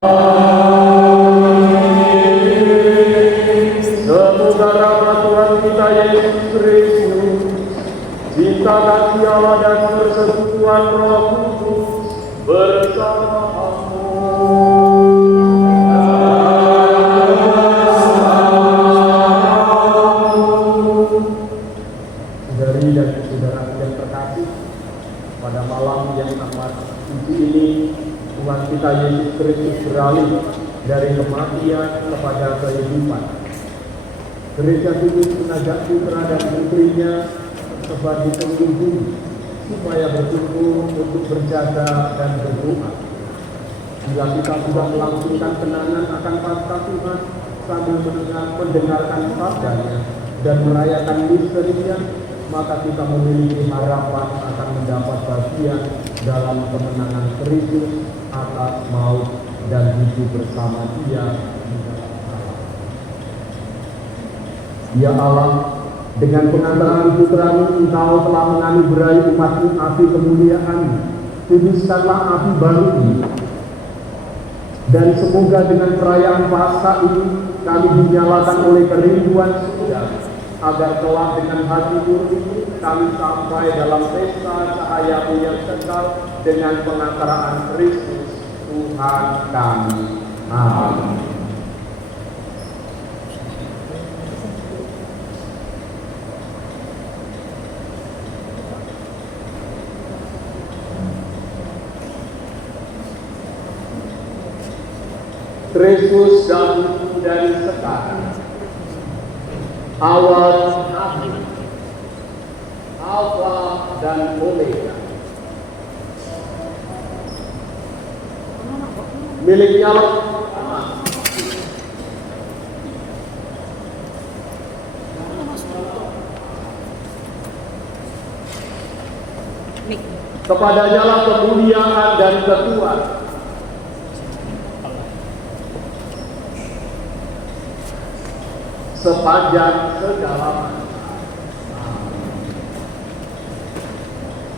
Semoga rahmat Tuhan kita Yesus Kristus, cinta kasih Allah dan persekutuan Roh Kudus bersamamu. Saudari dan saudara yang terkasih, pada malam yang amat suci ini, Tuhan kita Yesus Kristus beralih dari kematian kepada kehidupan. Gereja Kudus mengajak putra dan putrinya sebagai penghubung supaya berkumpul untuk berjaga dan berdoa. Bila kita sudah melangsungkan kenangan akan pasca Tuhan sambil mendengarkan sabdanya dan merayakan misterinya, maka kita memiliki harapan akan mendapat bagian dalam kemenangan Kristus atas maut dan hidup bersama Dia di dalam Allah. Ya Allah, dengan pengantaran putra-Mu, Engkau telah menganugerahi umat-Mu api kemuliaan-Mu. Kuduskanlah api baru ini. Dan semoga dengan perayaan Paskah ini kami dinyalakan oleh kerinduan surga, agar kelak dengan hati murni kami sampai dalam pesta cahaya-Mu yang kekal dengan pengantaraan Kristus Tuhan kami. Amin. Kristus dahulu dan sekarang, awal akhir, Alfa dan Omega, miliknya Allah. Kepadanya lah kemuliaan dan kekuatan sepanjang segala masa.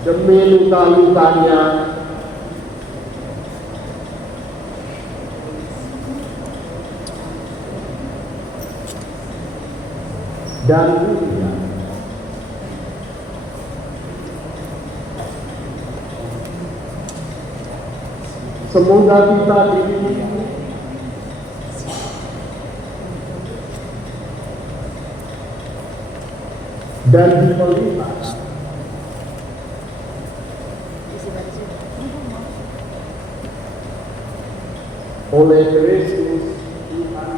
Demi luka-lukanya dan dunia, semoga kita dididik dan dipelihara oleh Kristus Tuhan.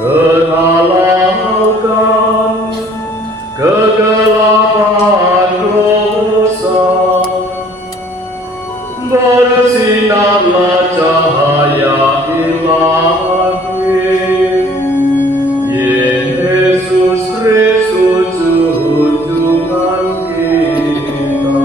Terhalangkan kegelapan dosa, bersinarlah cahaya ilahi. Yesus Kristus junjungan kita.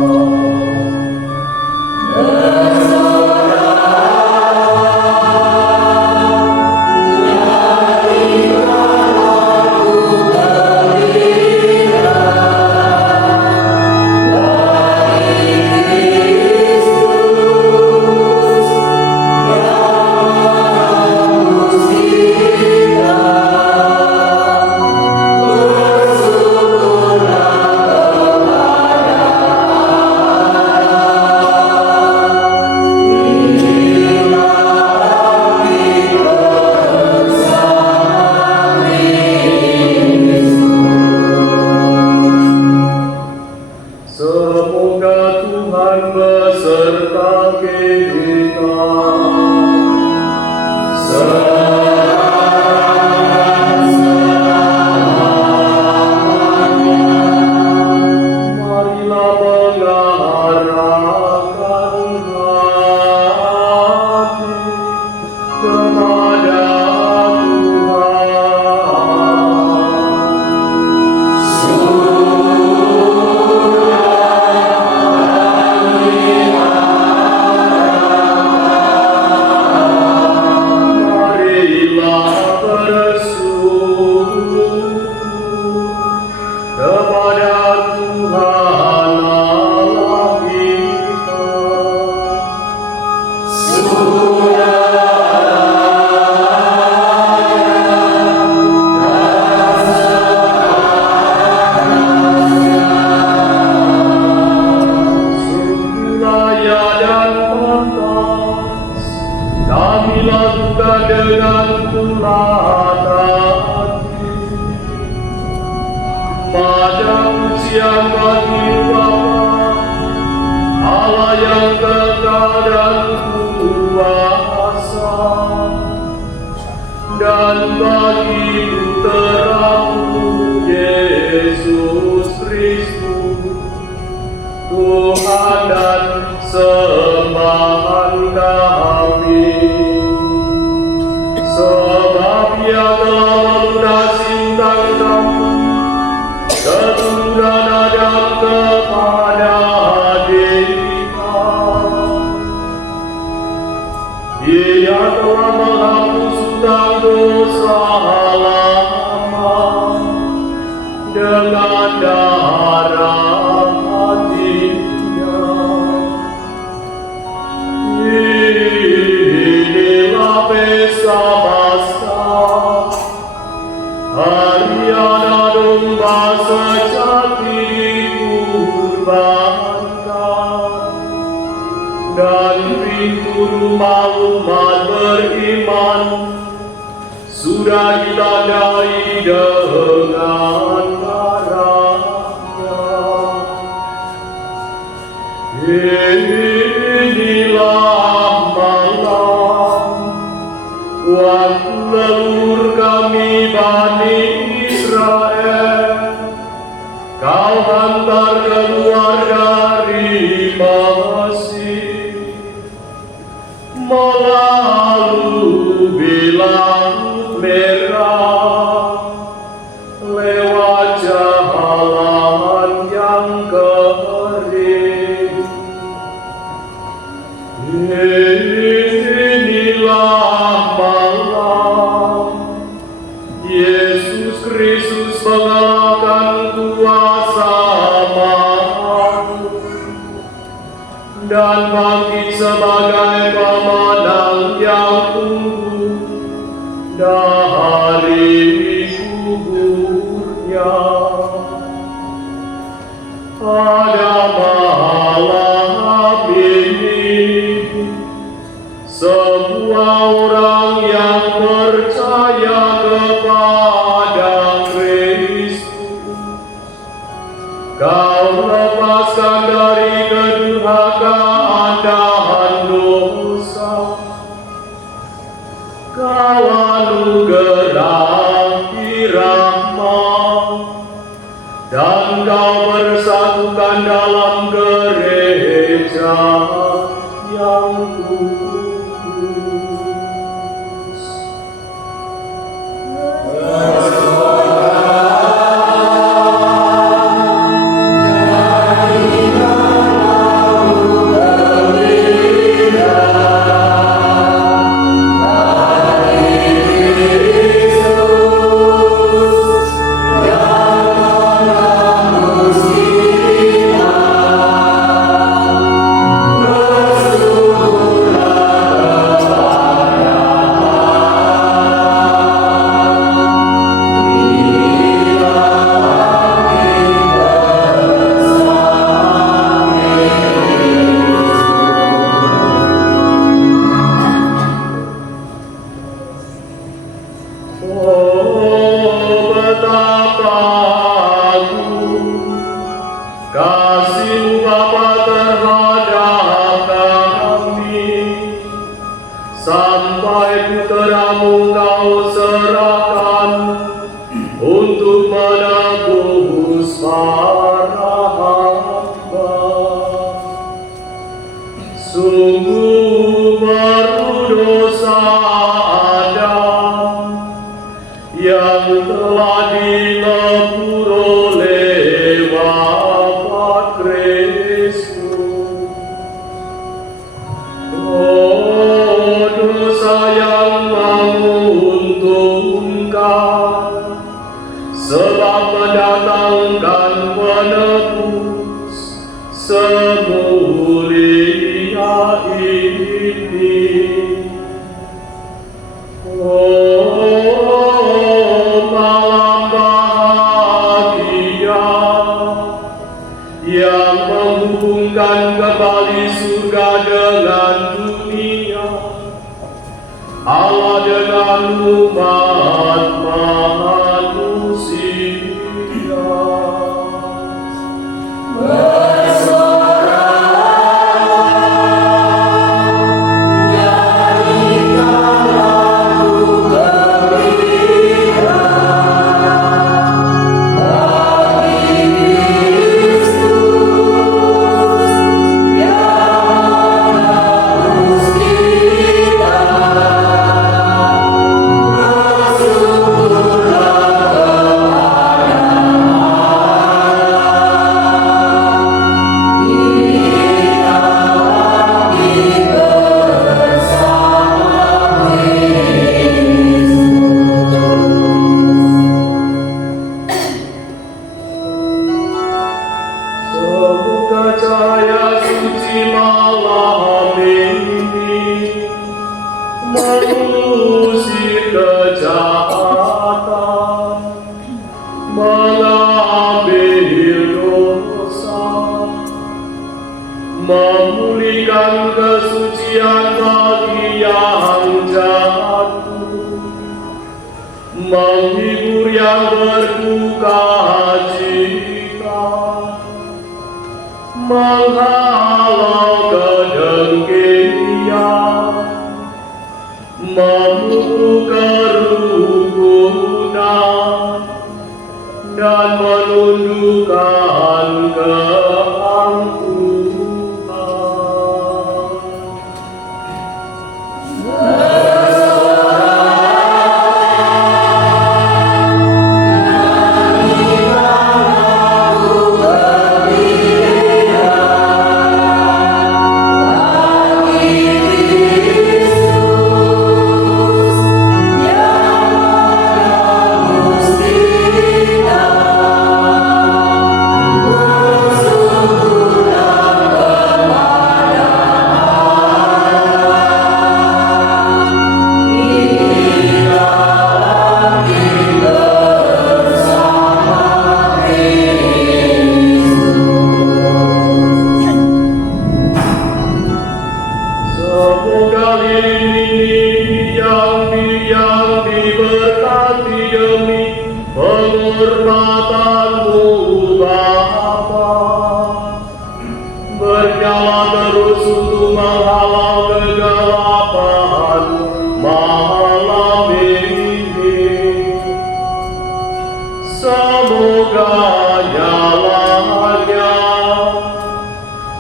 Semoga Tuhan beserta kita. Marilah mengarahkan hati kepada kami lakukan dengan tulus hati pada pujian bagi Bapa Allah yang kekal dan kuasa, dan bagi Putra-Mu Yesus Kristus Tuhan dan sembahan kami. Sebab Ia telah melunasi hutang kami, keturunan Adam kepada kita. Ia telah menghapus hutang dosa lama dengan darah Dia. Inilah pesta Paskah, harian domba sejati dikurbankan, dan pintu rumah umat beriman sudah ditandai dengan darahnya. Inilah malam waktu leluhur kami Bani Israel Kau hantar keluar dari Mesir, melalui Laut Merah, lewat jalan yang kering. Inilah malam Yesus Kristus mengalahkan kuasa maut dan bangkit sebagai pemenang yang tunggu dari kuburnya. Pada malam ini semua orang yang percaya kepada Kristus Kau lepaskan dari kedurhakaan dan dosa, Kau anugerahkan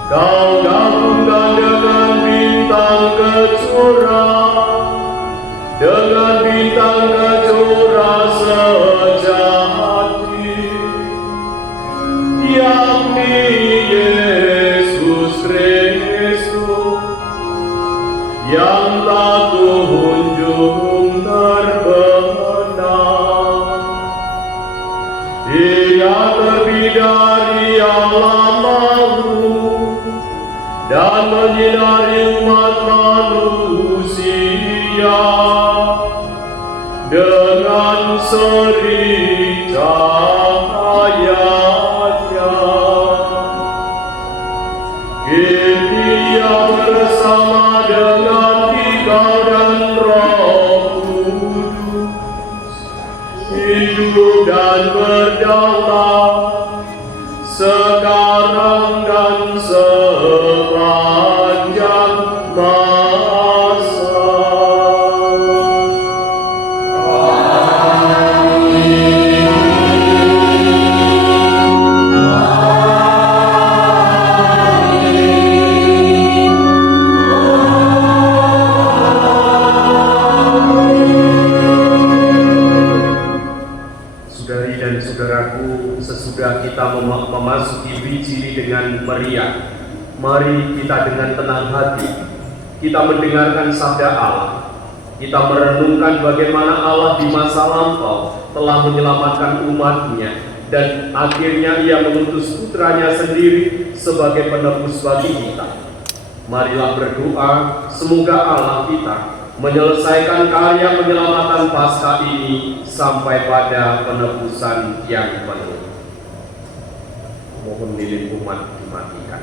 Kau gabungkan dengan bintang bercurang dengan bintang kejora sejati, yakni Yesus Kristus yang tak kunjung terbenam. Dia terbidari Allah makhluk dan menyinari umat manusia dengan seri cahayanya. Dia bersama dengan Dikau dan Roh Kudus, hidup dan berdaulat sekarang dan sepanjang masa. Saudari dan saudaraku, sesudah kita memasuki Wiciri dengan meriah, mari kita dengan tenang hati, kita mendengarkan sabda Allah. Kita merenungkan bagaimana Allah di masa lampau telah menyelamatkan umatnya, dan akhirnya Ia mengutus putranya sendiri sebagai penebus bagi kita. Marilah berdoa, semoga Allah kita menyelesaikan karya penyelamatan Paskah ini sampai pada penebusan yang penuh. Mohon lilin umat dimatikan.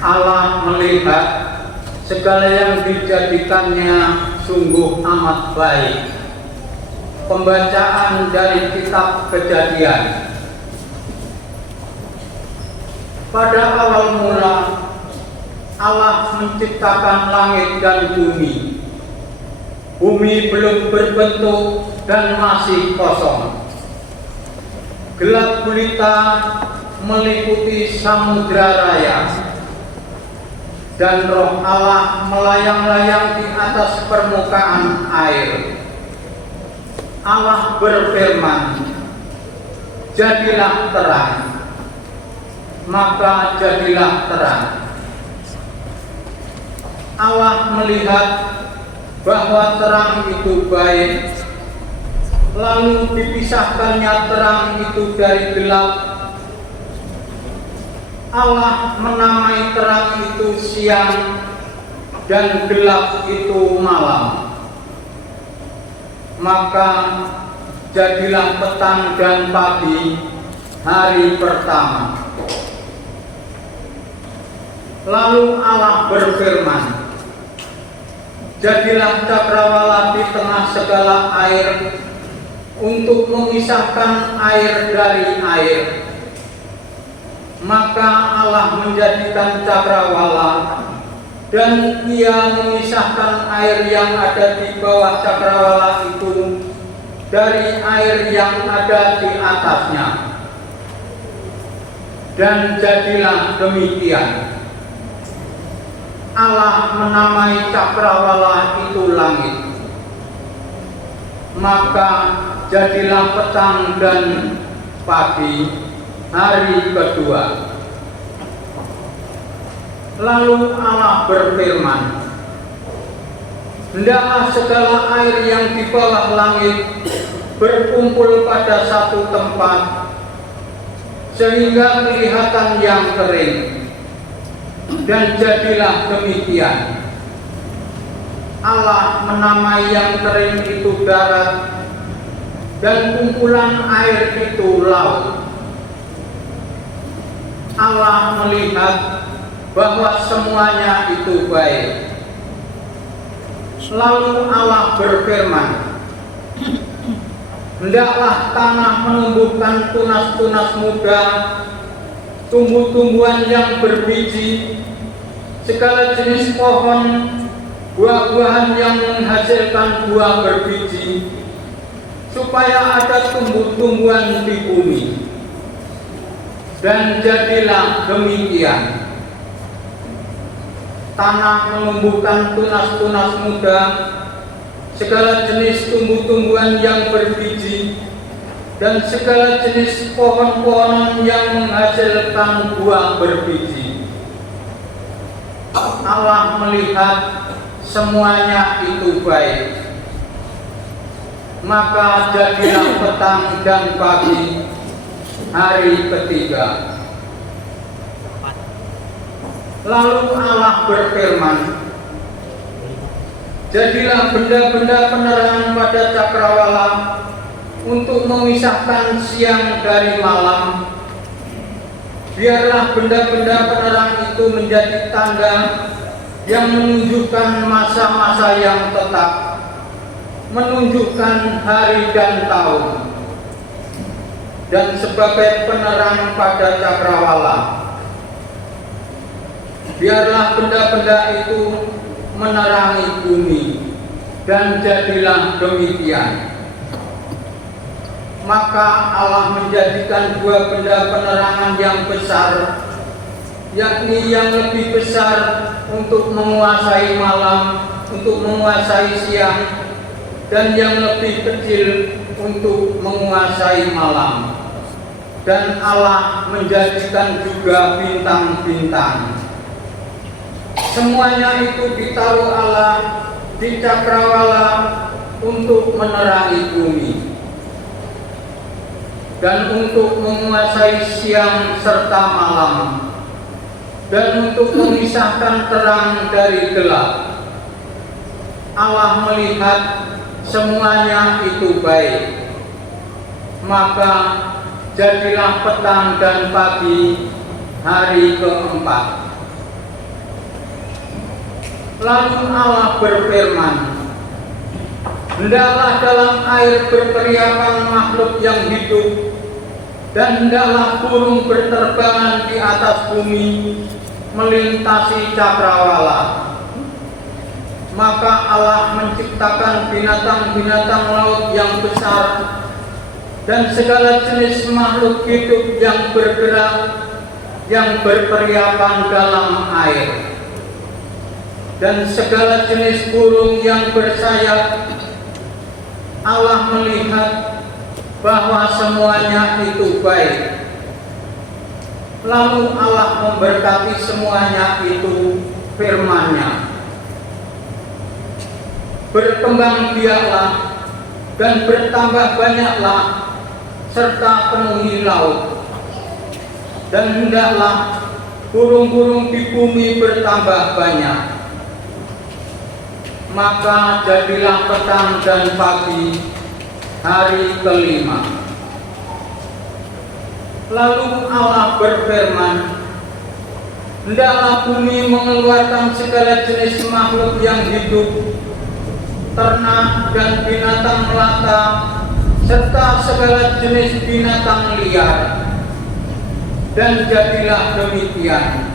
Allah melihat segala yang dijadikannya sungguh amat baik. Pembacaan dari kitab Kejadian. Pada awal mula Allah menciptakan langit dan bumi. Bumi belum berbentuk dan masih kosong. Gelap gulita meliputi samudra raya, dan Roh Allah melayang-layang di atas permukaan air. Allah berfirman, "Jadilah terang," maka jadilah terang. Allah melihat bahwa terang itu baik, lalu dipisahkannya terang itu dari gelap. Allah menamai terang itu siang dan gelap itu malam. Maka jadilah petang dan pagi hari pertama. Lalu Allah berfirman, "Jadilah cakrawala di tengah segala air untuk memisahkan air dari air." Maka Allah menjadikan cakrawala, dan Ia memisahkan air yang ada di bawah cakrawala itu dari air yang ada di atasnya. Dan jadilah demikian. Allah menamai cakrawala itu langit. Maka jadilah petang dan pagi hari kedua. Lalu Allah berfirman, "Hendaklah segala air yang di bawah langit berkumpul pada satu tempat, sehingga kelihatan yang kering." Dan jadilah demikian. Allah menamai yang kering itu darat, dan kumpulan air itu laut. Allah melihat bahwa semuanya itu baik. Lalu Allah berfirman, hendaklah tanah menumbuhkan tunas-tunas muda, tumbuh-tumbuhan yang berbiji, segala jenis pohon, buah-buahan yang menghasilkan buah berbiji, supaya ada tumbuh-tumbuhan di bumi. Dan jadilah demikian. Tanah menumbuhkan tunas-tunas muda, segala jenis tumbuh-tumbuhan yang berbiji, dan segala jenis pohon-pohonan yang menghasilkan buah berbiji. Allah melihat semuanya itu baik. Maka jadilah petang dan pagi, hari ketiga. Lalu Allah berfirman, jadilah benda-benda penerangan pada cakrawala untuk memisahkan siang dari malam. Biarlah benda-benda penerang itu menjadi tanda yang menunjukkan masa-masa yang tetap, menunjukkan hari dan tahun, dan sebagai penerang pada cakrawala. Biarlah benda-benda itu menerangi bumi, dan jadilah demikian. Maka Allah menjadikan dua benda penerangan yang besar, yakni yang lebih besar untuk menguasai malam, untuk menguasai siang, dan yang lebih kecil untuk menguasai malam. Dan Allah menjadikan juga bintang-bintang. Semuanya itu ditaruh Allah di cakrawala untuk menerangi bumi, dan untuk menguasai siang serta malam, dan untuk memisahkan terang dari gelap. Allah melihat semuanya itu baik. Maka jadilah petang dan pagi, hari keempat. Lalu Allah berfirman, hendaklah dalam air berteriakan makhluk yang hidup, dan hendaklah burung berterbangan di atas bumi, melintasi cakrawala. Maka Allah menciptakan binatang-binatang laut yang besar, dan segala jenis makhluk hidup yang bergerak, yang berteriakan dalam air, dan segala jenis burung yang bersayap. Allah melihat bahwa semuanya itu baik. Lalu Allah memberkati semuanya itu, firman-Nya, berkembang biaklah dan bertambah banyaklah, serta penuhi laut. Dan hendaklah burung-burung di bumi bertambah banyak. Maka jadilah petang dan pagi, hari kelima. Lalu Allah berfirman, hendaklah bumi mengeluarkan segala jenis makhluk yang hidup, ternak dan binatang melata, serta segala jenis binatang liar. Dan jadilah demikian.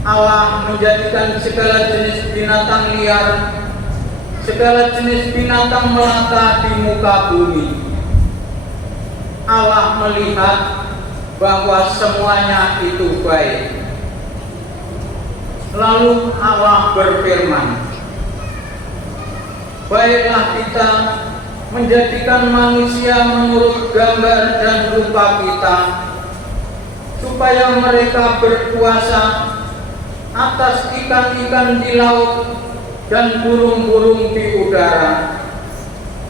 Allah menjadikan segala jenis binatang liar, segala jenis binatang melata di muka bumi. Allah melihat bahwa semuanya itu baik. Lalu Allah berfirman, baiklah kita menjadikan manusia menurut gambar dan rupa kita, supaya mereka berkuasa atas ikan-ikan di laut dan burung-burung di udara,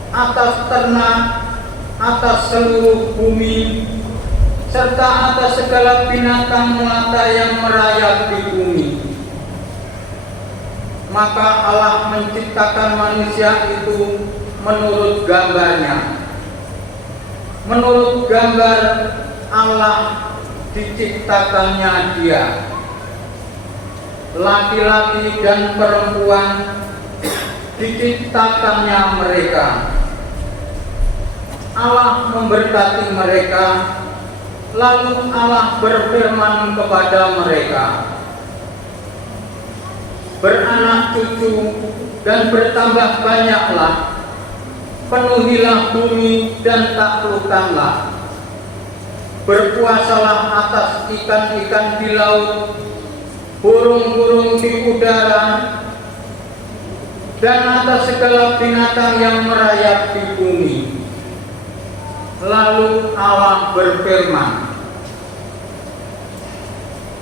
atas ternak, atas seluruh bumi, serta atas segala binatang melata yang merayap di bumi. maka Allah menciptakan manusia itu menurut gambarnya. Menurut gambar Allah diciptakannya dia. Laki-laki dan perempuan diciptakannya mereka. Allah memberkati mereka, lalu Allah berfirman kepada mereka, beranak cucu dan bertambah banyaklah, penuhilah bumi dan taklukkanlah, berkuasalah atas ikan-ikan di laut, burung-burung di udara, dan atas segala binatang yang merayap di bumi. Lalu Allah berfirman,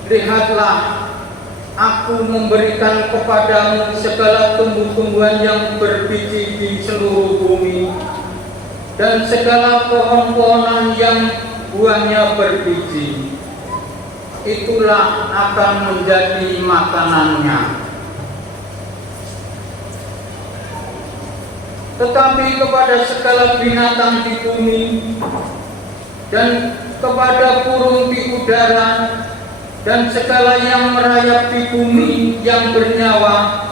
lihatlah, aku memberikan kepadamu segala tumbuh-tumbuhan yang berbiji di seluruh bumi, dan segala pohon-pohonan yang buahnya berbiji. Itulah akan menjadi makanannya. Tetapi kepada segala binatang di bumi dan kepada burung di udara dan segala yang merayap di bumi yang bernyawa,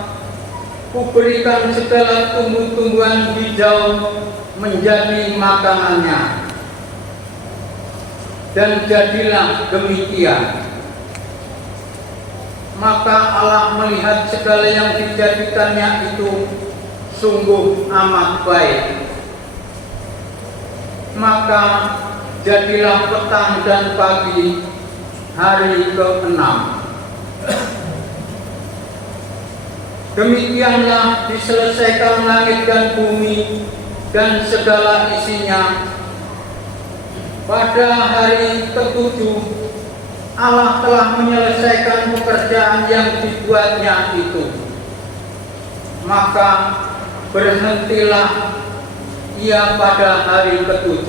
kuberikan segala tumbuh-tumbuhan hijau menjadi makanannya. Dan jadilah demikian. Maka Allah melihat segala yang dijadikannya itu sungguh amat baik. Maka jadilah petang dan pagi, hari ke-6. Demikianlah diselesaikan langit dan bumi dan segala isinya. Pada hari ke-7 Allah telah menyelesaikan pekerjaan yang dibuatnya itu. Maka berhentilah ia pada hari ke-7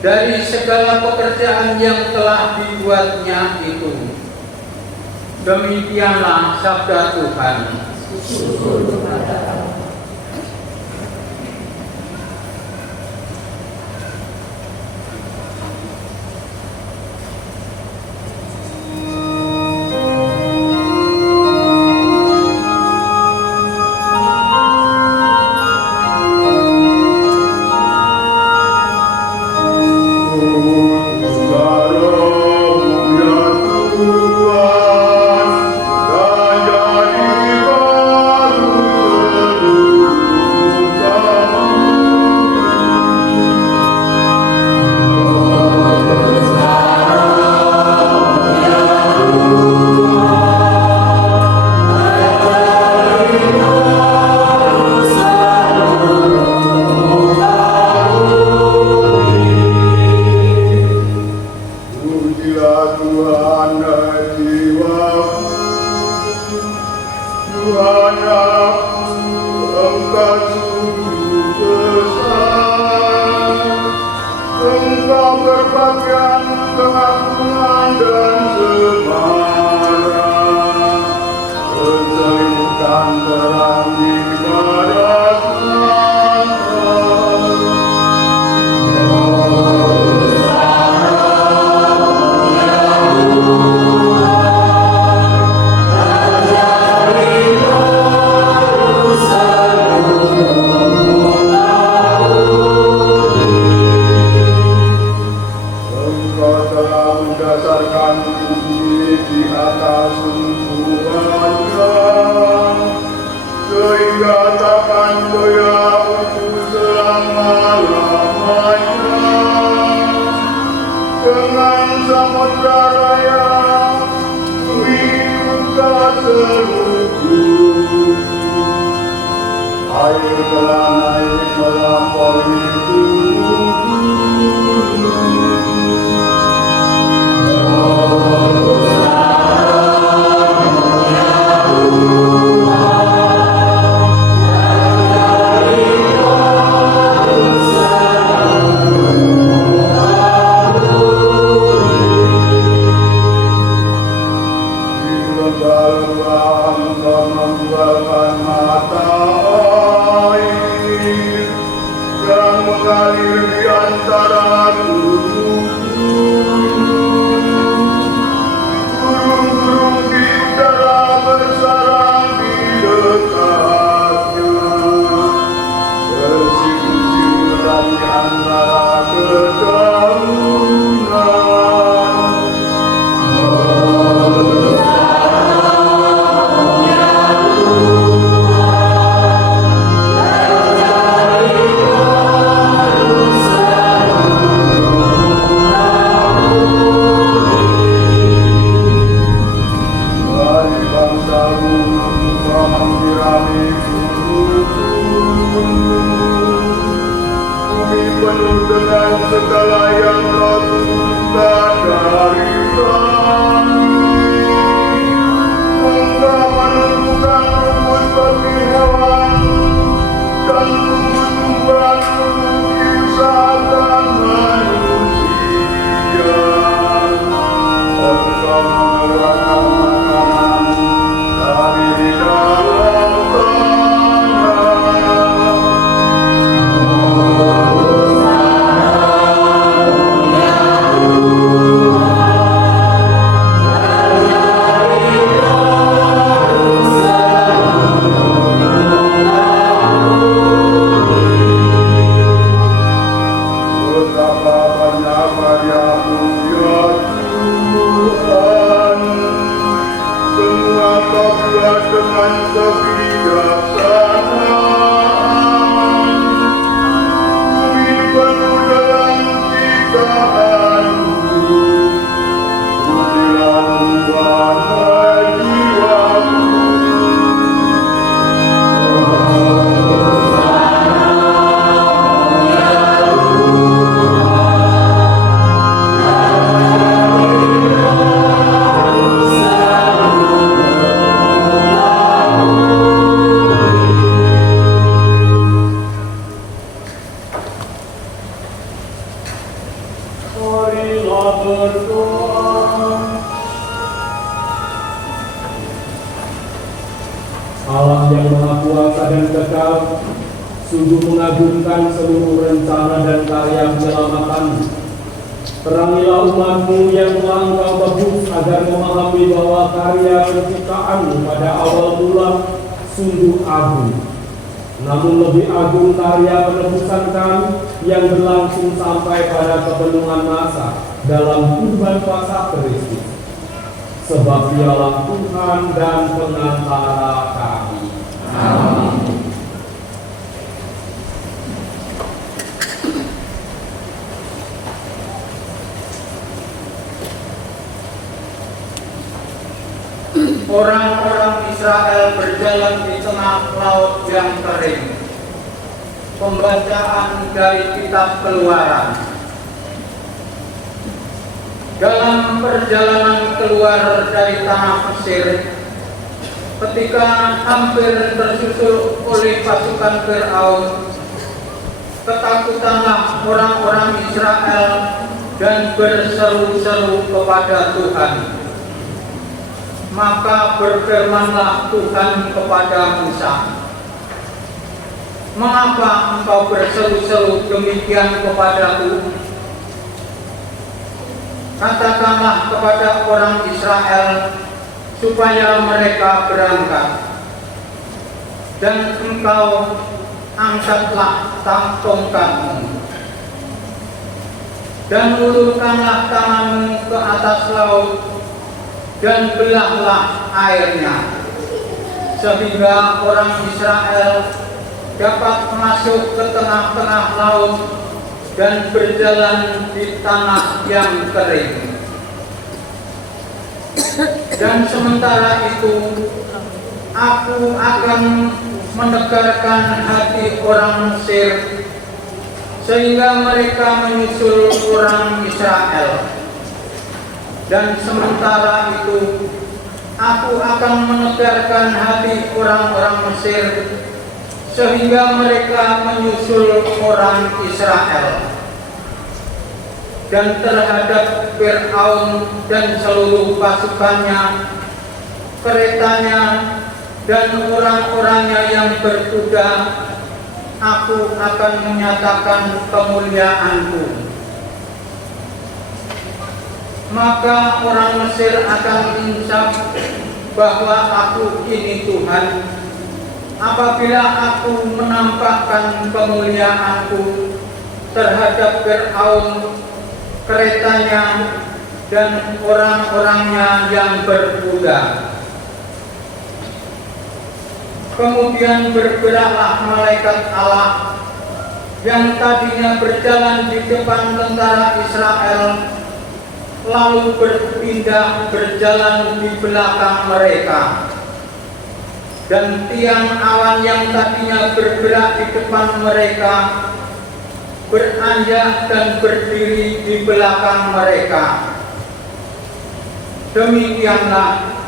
dari segala pekerjaan yang telah dibuatnya itu. Demikianlah sabda Tuhan. Syukur kepada Allah. Di dalam mengalir di antara burung-burung di udara bersarang di dekatnya, bersiul-siul dari antara dedaunan. Penuh dengan segala yang kau minta dari kami. Engkau menentukan rumput bagi hewan dan tumbuh-tumbuhan untuk diusahakan manusia. Engkau mengeluarkan makanan dari dalam tanah. Betapa banyak karya-Mu ya Tuhan, semua Kau buat dengan kebijaksanaan. Bumi penuh dengan ciptaan-Mu, pujilah Tuhan hai jiwaku. Marilah berdoa. Allah yang Maha Kuasa dan kekal, sungguh mengagumkan seluruh rencana dan karya penyelamatan-Mu. Terangilah umat-Mu yang telah Engkau tebus agar memahami bahwa karya penciptaan-Mu pada awal mula sungguh agung. Namun lebih agung karya penebusan kami yang berlangsung sampai pada kepenuhan masa dalam kurban Paskah Kristus. Sebab Dialah Tuhan dan pengantara kami. Amin. Orang-orang Israel berjalan di tengah laut yang kering. Pembacaan dari kitab Keluaran. Dalam perjalanan keluar dari tanah Mesir, ketika hampir tersusul oleh pasukan Firaun, ketakutanlah orang-orang Israel dan berseru-seru kepada Tuhan. Maka berfirmanlah Tuhan kepada Musa, "Mengapa engkau berseru-seru demikian kepadaku? Katakanlah kepada orang Israel supaya mereka berangkat, dan engkau angkatlah tongkatmu dan ulurkanlah tanganmu ke atas laut dan belahlah airnya, sehingga orang Israel dapat masuk ke tengah-tengah laut dan berjalan di tanah yang kering. Dan sementara itu aku akan menegarkan hati orang Mesir, sehingga mereka menyusul orang Israel. Dan sementara itu aku akan menegarkan hati orang-orang Mesir, sehingga mereka menyusul orang Israel. Dan terhadap Firaun dan seluruh pasukannya, keretanya, dan orang-orangnya yang berkuda, aku akan menyatakan kemuliaanku. Maka orang Mesir akan insaf bahwa aku ini Tuhan, apabila aku menampakkan kemuliaanku terhadap Fir'aun, keretanya, dan orang-orangnya yang berkuda. Kemudian bergeraklah malaikat Allah yang tadinya berjalan di depan tentara Israel, lalu berpindah berjalan di belakang mereka. Dan tiang awan yang tadinya bergerak di depan mereka beranjak dan berdiri di belakang mereka. Demikianlah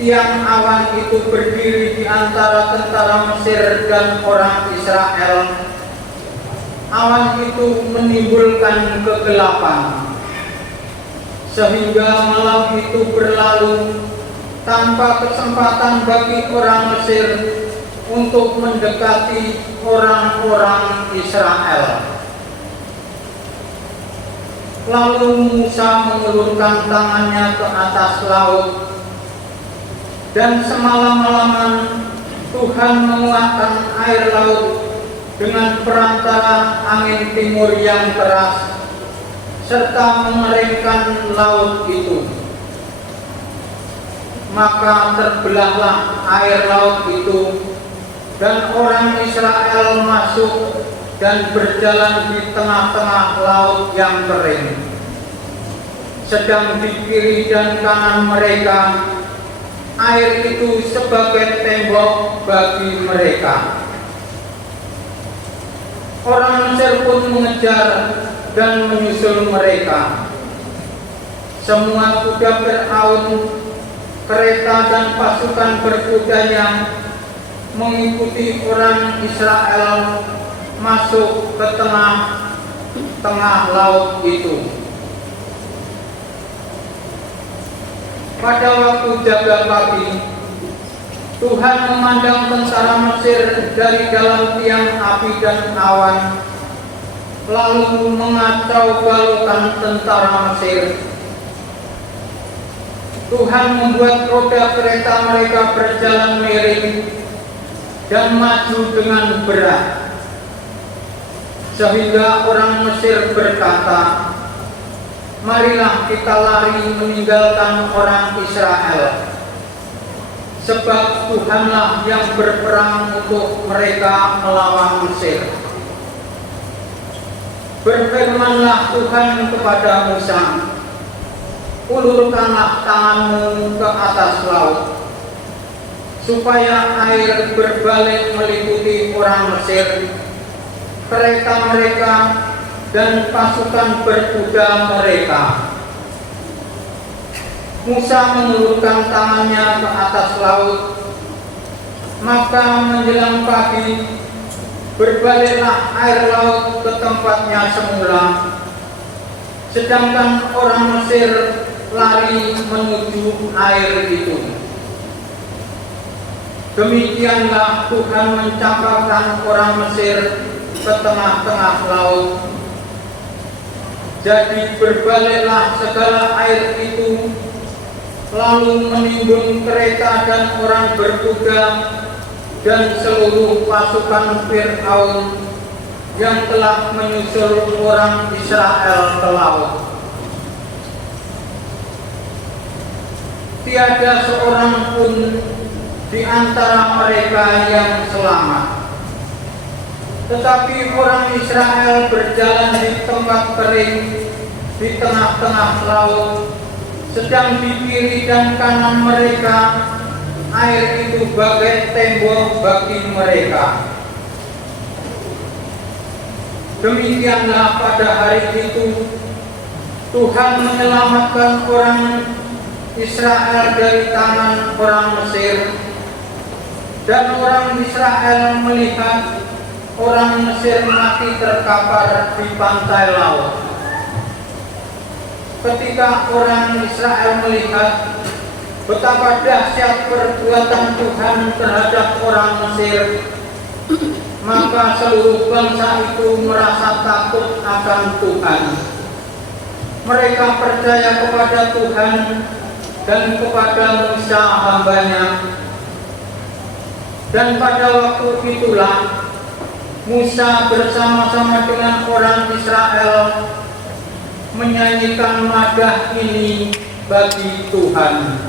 tiang awan itu berdiri di antara tentara Mesir dan orang Israel. Awan itu menimbulkan kegelapan, sehingga malam itu berlalu tanpa kesempatan bagi orang Mesir untuk mendekati orang-orang Israel. Lalu Musa mengulurkan tangannya ke atas laut, dan semalam-malaman Tuhan menguatkan air laut dengan perantara angin timur yang keras, serta mengeringkan laut itu. Maka terbelahlah air laut itu, dan orang Israel masuk dan berjalan di tengah-tengah laut yang kering. Sedang di kiri dan kanan mereka, air itu sebagai tembok bagi mereka. Orang Mesir pun mengejar dan menyusul mereka. Semua kuda Fir'aun, kereta dan pasukan berkudanya mengikuti orang Israel masuk ke tengah-tengah laut itu. Pada waktu jaga pagi, Tuhan memandang tentara Mesir dari dalam tiang api dan awan, lalu mengacau balukan tentara Mesir. Tuhan membuat roda kereta mereka berjalan miring dan maju dengan berat, sehingga orang Mesir berkata, "Marilah kita lari meninggalkan orang Israel, sebab Tuhanlah yang berperang untuk mereka melawan Mesir." Berfirmanlah Tuhan kepada Musa, "Ulurkanlah tanganmu ke atas laut, supaya air berbalik meliputi orang Mesir, kereta mereka, dan pasukan berkuda mereka." Musa mengulurkan tangannya ke atas laut, maka menjelang pagi berbaliklah air laut ke tempatnya semula, sedangkan orang Mesir lari menuju air itu. Demikianlah Tuhan mencampakkan orang Mesir ke tengah-tengah laut. Jadi berbaliklah segala air itu, lalu menimbun kereta dan orang berkuda dan seluruh pasukan Fir'aun yang telah menyusul orang Israel ke laut. Tiada seorang pun di antara mereka yang selamat. Tetapi orang Israel berjalan di tempat kering di tengah-tengah laut, sedang di kiri dan kanan mereka air itu bagai tembok bagi mereka. Demikianlah pada hari itu Tuhan menyelamatkan orang Israel dari tangan orang Mesir, dan orang Israel melihat orang Mesir mati terkapar di pantai laut. Ketika orang Israel melihat betapa dahsyat perbuatan Tuhan terhadap orang Mesir, maka seluruh bangsa itu merasa takut akan Tuhan. Mereka percaya kepada Tuhan dan kepada Musa hambanya. Dan pada waktu itulah Musa bersama-sama dengan orang Israel menyanyikan madah ini bagi Tuhan.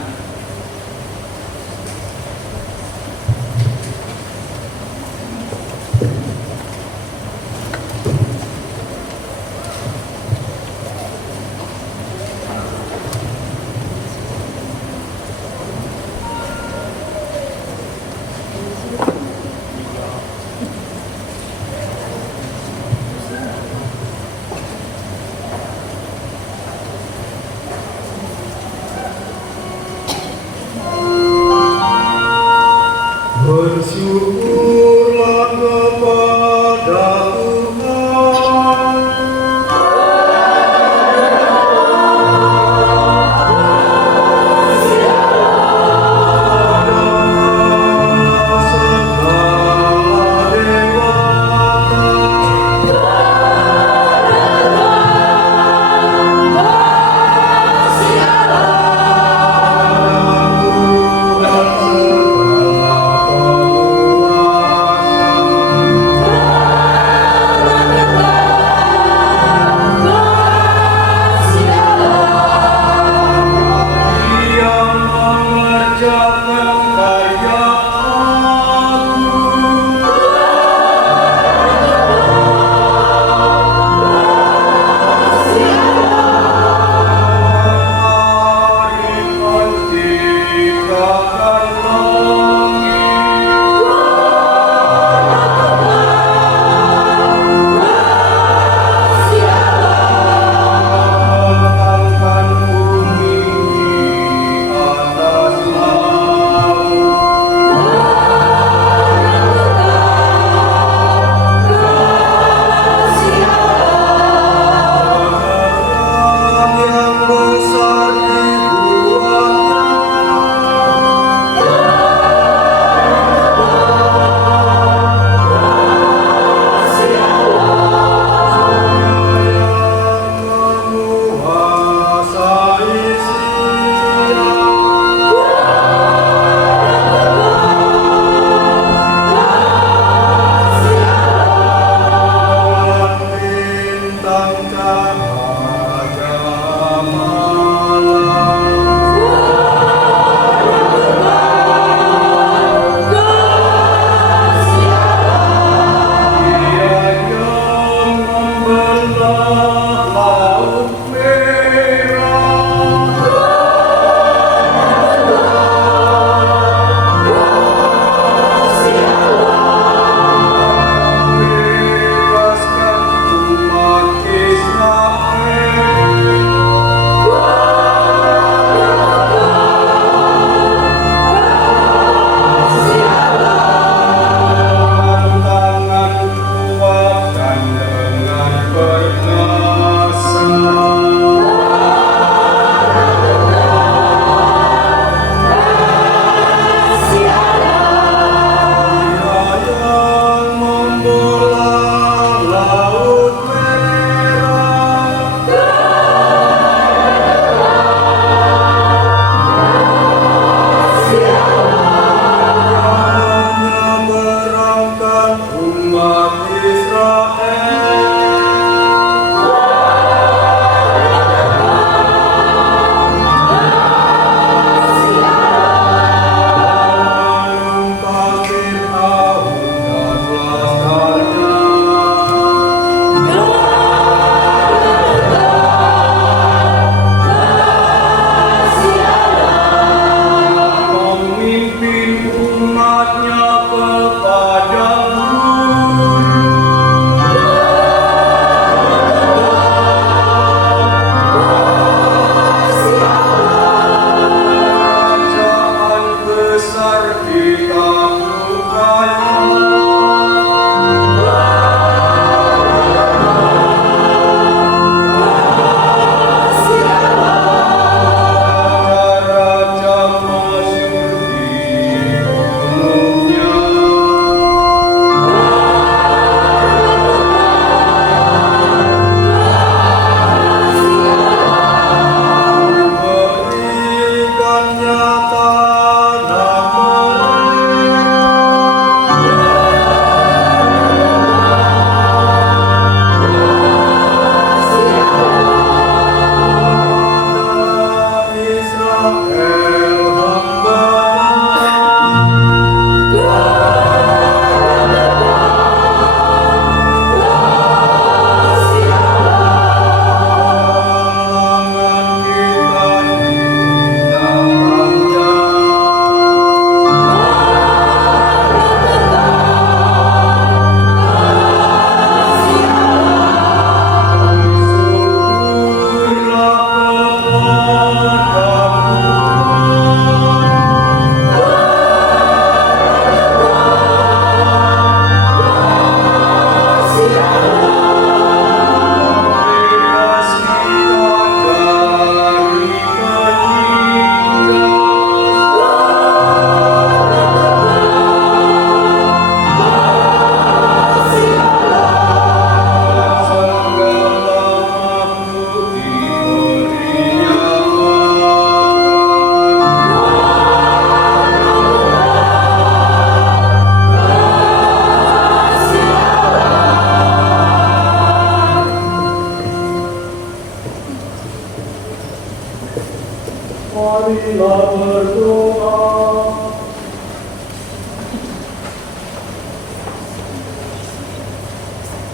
Marilah berdoa.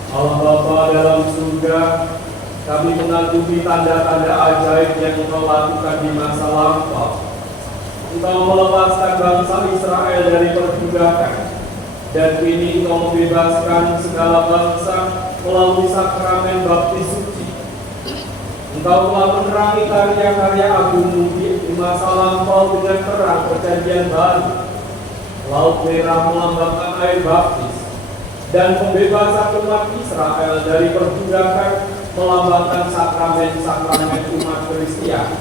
Allah Bapa dalam surga, kami mengagumi tanda-tanda ajaib yang Engkau lakukan di masa lampau. Engkau melepaskan bangsa Israel dari perbudakan, dan kini Engkau membebaskan segala bangsa melalui sakramen baptis suci. Engkau telah menerangi karya-karya agungmu di masa lampau dengan terang perjanjian baru. Laut merah melambangkan air baptis, dan pembebasan umat Israel dari perbudakan melambangkan sakramen-sakramen umat Kristiani.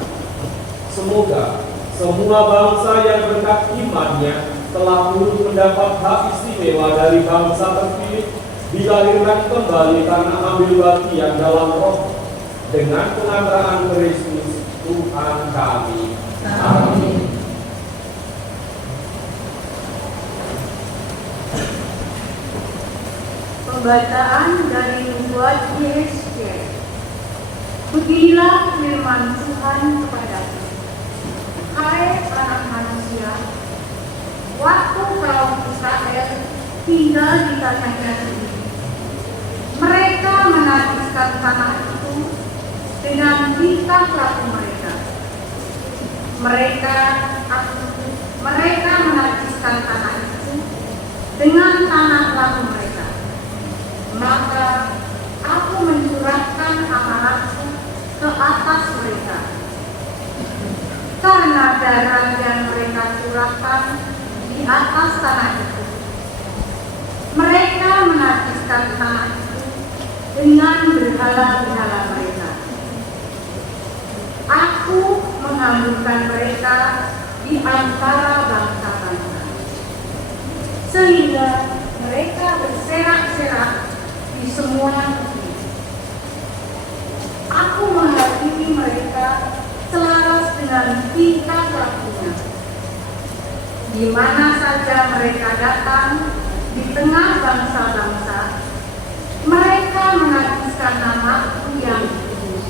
Semoga semua bangsa yang berkat imannya telah turut mendapat hak istimewa dari bangsa terpilih dilahirkan kembali karena ambil bagian dalam roh dengan pengantaran Kristus Tuhan kami. Amin. Pembacaan dari Nubuat Yesaya. Beginilah firman Tuhan kepadamu. Hai anak manusia, waktu kaum Israel tinggal di tanahnya sendiri, mereka menajiskan tanah itu dengan tingkah laku mereka. Mereka menajiskan tanah itu dengan tanah laku mereka. Maka aku mencurahkan amarahku ke atas mereka, karena darah yang mereka curahkan di atas tanah itu. Mereka menajiskan tanah itu dengan berhala-berhala mereka. Aku mengambilkan mereka di antara bangsa-bangsa, sehingga mereka berserak-serak di semua negeri. Aku menghakimi mereka selaras dengan tingkah lakunya. Di mana saja mereka datang di tengah bangsa-bangsa, mereka menajiskan namaku yang kudus,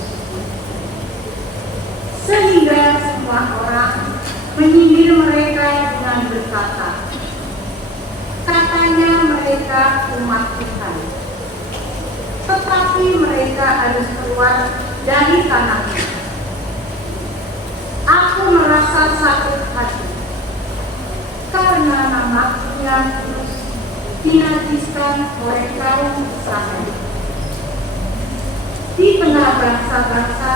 sehingga semua orang menyindir mereka dengan berkata, katanya mereka umat Tuhan, tetapi mereka harus keluar dari tanahnya. Aku merasa sakit hati karena namaku yang kudus dinajiskan oleh kaum Israel di tengah bangsa-bangsa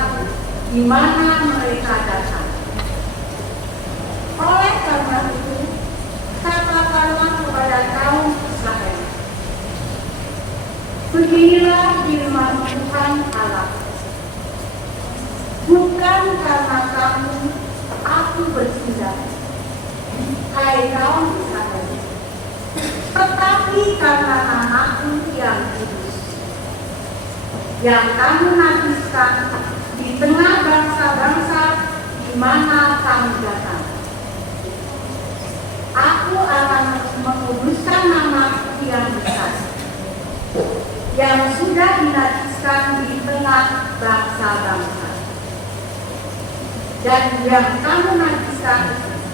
di mana mereka datang. Oleh karena itu, katakanlah kepada kaum Israel, beginilah firman Tuhan Allah. Bukan karena kamu aku bertindak, hai kaum Israel, tetapi karena namaku yang kudus, yang kamu najiskan di tengah bangsa-bangsa di mana kamu datang. Aku akan menguduskan namaku yang besar, yang sudah dinajiskan di tengah bangsa-bangsa, dan yang kamu najiskan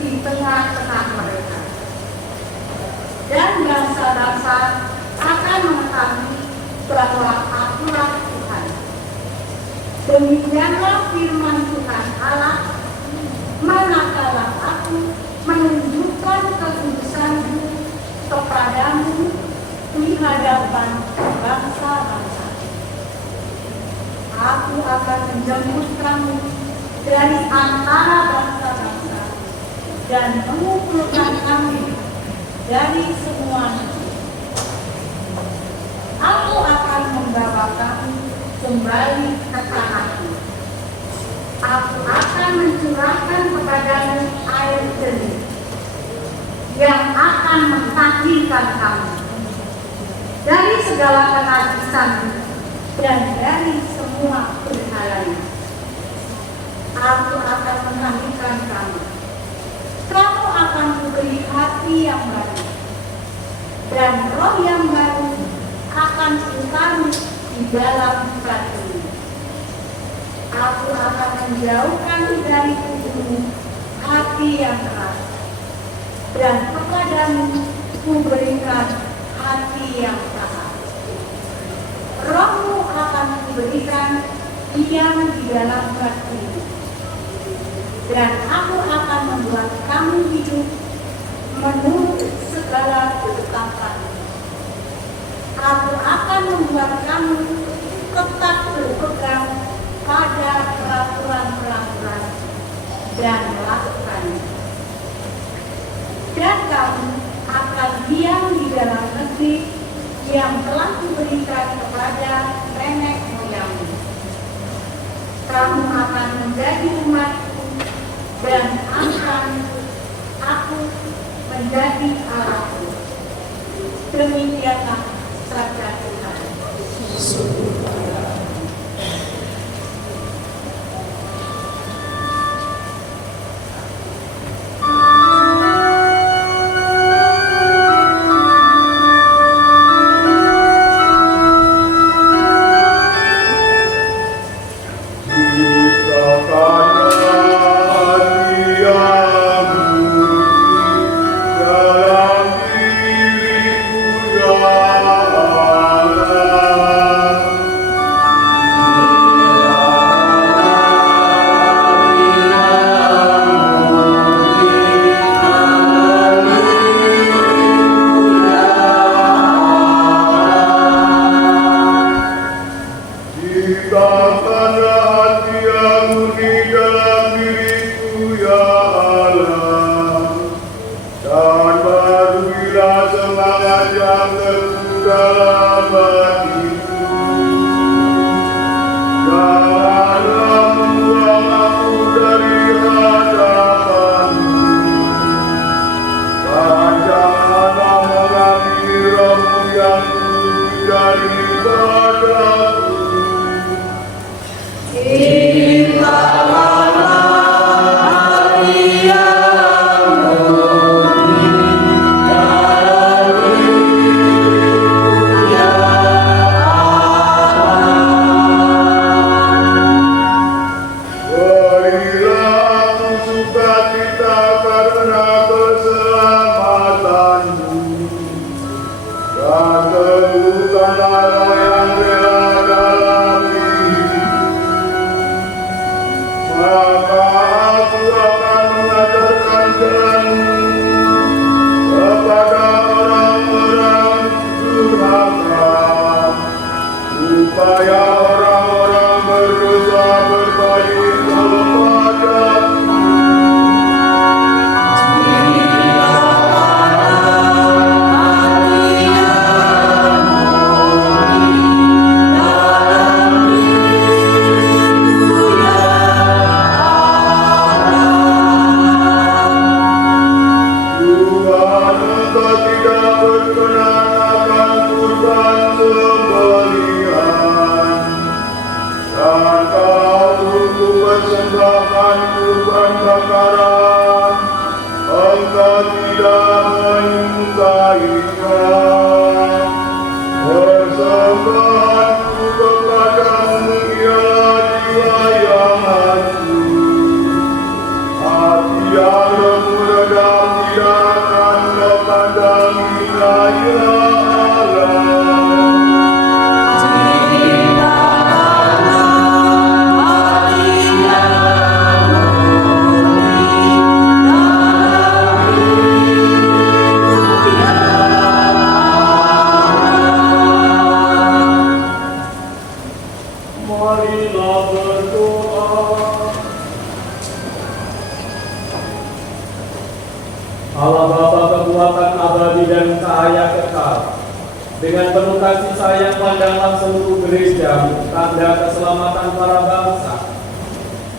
di tengah-tengah mereka. Dan bangsa-bangsa akan mengetahui bahwa Akulah Tuhan. Demikianlah firman Tuhan Allah, manakala aku menunjukkan kekudusanku kepadamu di hadapan bangsa-bangsa. Aku akan menjemput kamu dari antara bangsa-bangsa dan mengumpulkan kamu dari semua negeri. Aku akan membawa kamu kembali ke tanahmu. Aku akan mencurahkan kepadamu air jernih yang akan mentahirkan kamu dari segala kenajisanmu dan dari semua berhalanya. Aku akan mentahirkan kamu. Kamu akan kuberi hati yang baru, dan roh yang baru akan kutaruh di dalam hatimu. Aku akan menjauhkan dari tubuhmu hati yang keras, dan kepadamu kuberikan hati yang tahan. Rohmu akan kuberikan diam di dalam hatimu, dan aku akan membuat kamu hidup menurut segala ketetapan. Aku akan membuat kamu tetap berpegang pada peraturan-peraturan dan melakukannya. Dan kamu akan diam di dalam negeri yang telah diberikan kepada nenek moyangmu. Kamu akan menjadi umatku dan aku menjadi Allahmu. Demikianlah sabda Tuhan. Allah Bapa kekuatan abadi dan cahaya kekal, dengan penuh kasih sayang pandanglah seluruh gereja, tanda keselamatan para bangsa.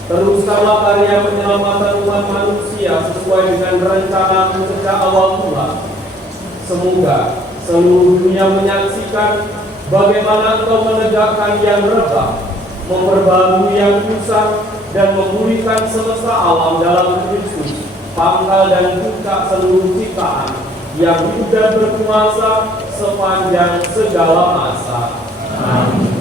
Teruskanlah karya penyelamatan umat manusia sesuai dengan rencana-Mu sejak awal mula. Semoga seluruh dunia menyaksikan bagaimana Engkau menegakkan yang rebah, memperbarui yang rusak, dan memulihkan semesta alam dalam Kristus, pangkal dan puncak seluruh ciptaan, yang hidup dan berkuasa sepanjang segala masa. Amin.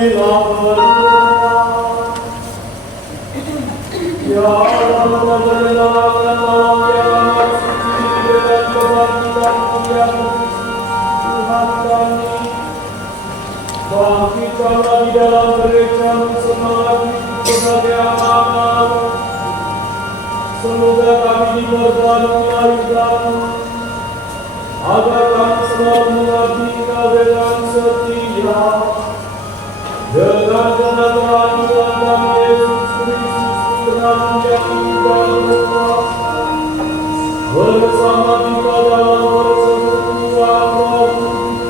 Berilah berdoa. Ya Allah, menyelamatkan malam yang amat suci dengan kebangkitan yang Tuhan kami. Bangkitkanlah di dalam gereja semangat sebagai amanah. Semoga kami diperbarui anugerah-Mu, agar kami selalu mengabdi dengan setia. Dengan kebenaran Tuhan kami Yesus Kristus, Tuhan yang berkuasa, bersama kita dalam persekutuan Roh Kudus,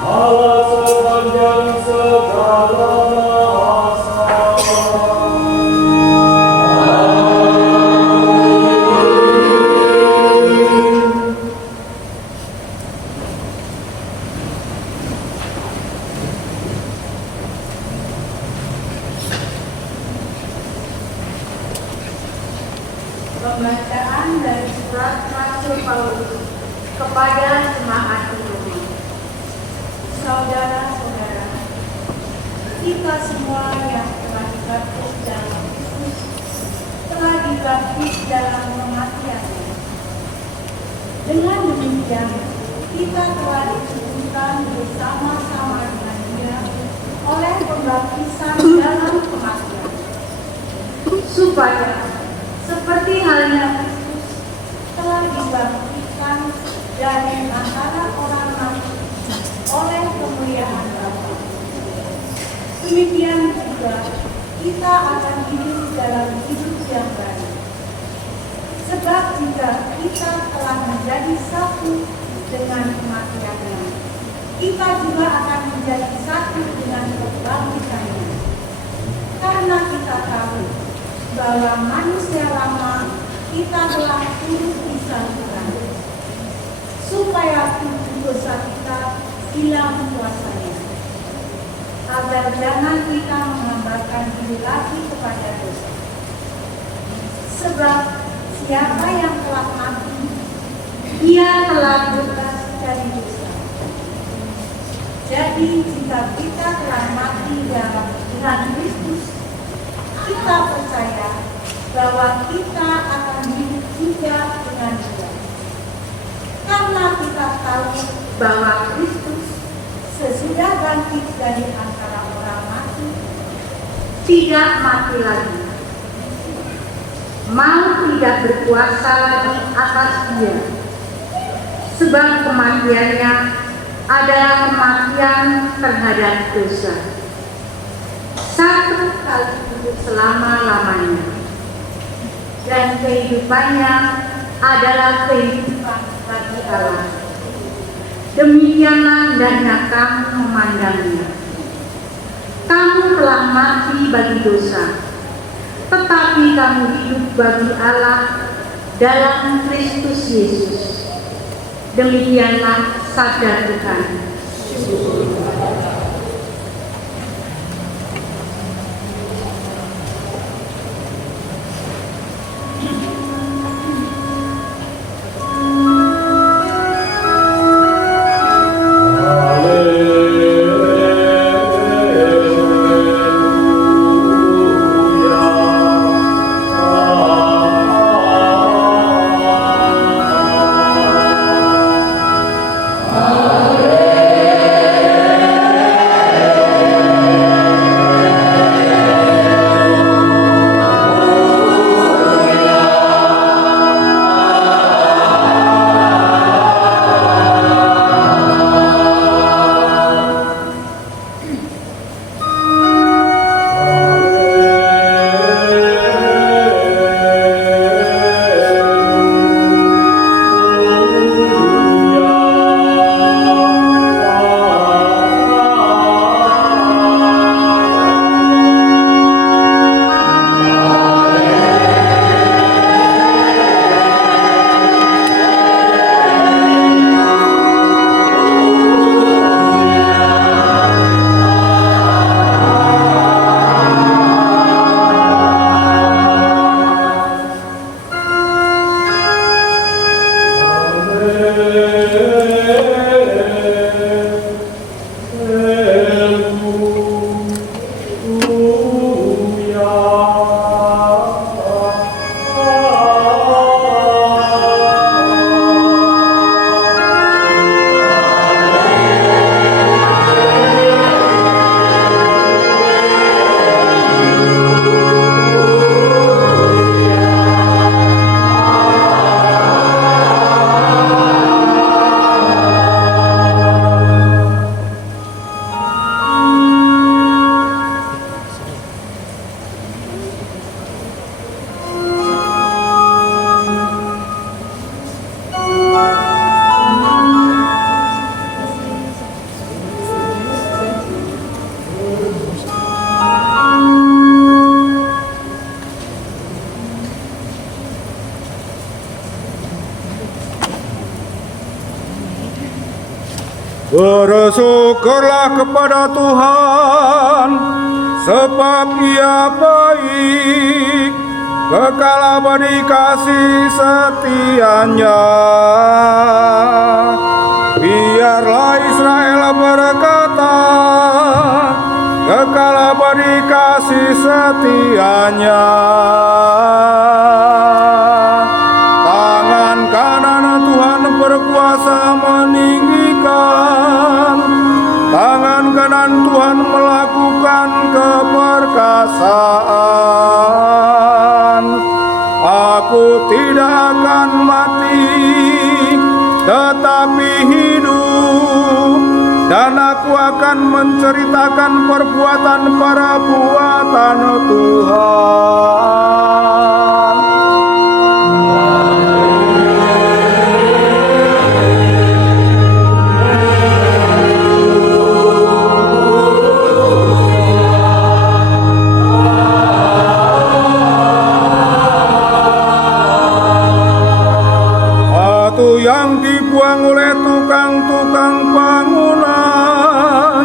Allah sepanjang segala masa. Pembacaan dari surat Rasul Paulus kepada jemaat di Roma. Saudara-saudara, kita semua yang telah dibaptis dalam Kristus telah dibaptis dalam kematiannya. Dengan demikian, kita telah dikumpulkan bersama-sama dengan Dia oleh pembaptisan dalam kematian, supaya seperti halnya Kristus telah dibangkitkan dari antara orang mati oleh kemuliaan Bapa, demikian juga kita akan hidup dalam hidup yang baru. Sebab jika kita telah menjadi satu dengan kematiannya, kita juga akan menjadi satu dengan kebangkitannya. Karena kita tahu bahwa manusia lama kita telah turut disalibkan, supaya tubuh dosa kita hilang kuasanya, agar jangan kita menghambakan diri lagi kepada dosa. Sebab siapa yang telah mati, dia telah bebas dari dosa. Jadi jika kita telah mati dengan Kristus, kita percaya bahwa kita akan hidup juga dengan Dia. Karena kita tahu bahwa Kristus sesudah bangkit dari antara orang mati, tidak mati lagi, maut tidak berkuasa lagi atas Dia, sebab kematiannya adalah kematian terhadap dosa. Satu kali hidup selama-lamanya, dan kehidupannya adalah kehidupan bagi Allah. Demikianlah hendaknya kamu memandangnya. Kamu telah mati bagi dosa, tetapi kamu hidup bagi Allah dalam Kristus Yesus. Demikianlah sabda Tuhan. Bersyukurlah kepada Tuhan, sebab Ia baik, kekal abadi kasih setianya. Biarlah Israel berkata, kekal abadi kasih setianya. Tangan kanan Tuhan berkuasa meninggikan, tangan kanan Tuhan melakukan keperkasaan. Aku tidak akan mati, tetapi hidup, dan aku akan menceritakan perbuatan Tuhan. Batu yang dibuang oleh tukang-tukang bangunan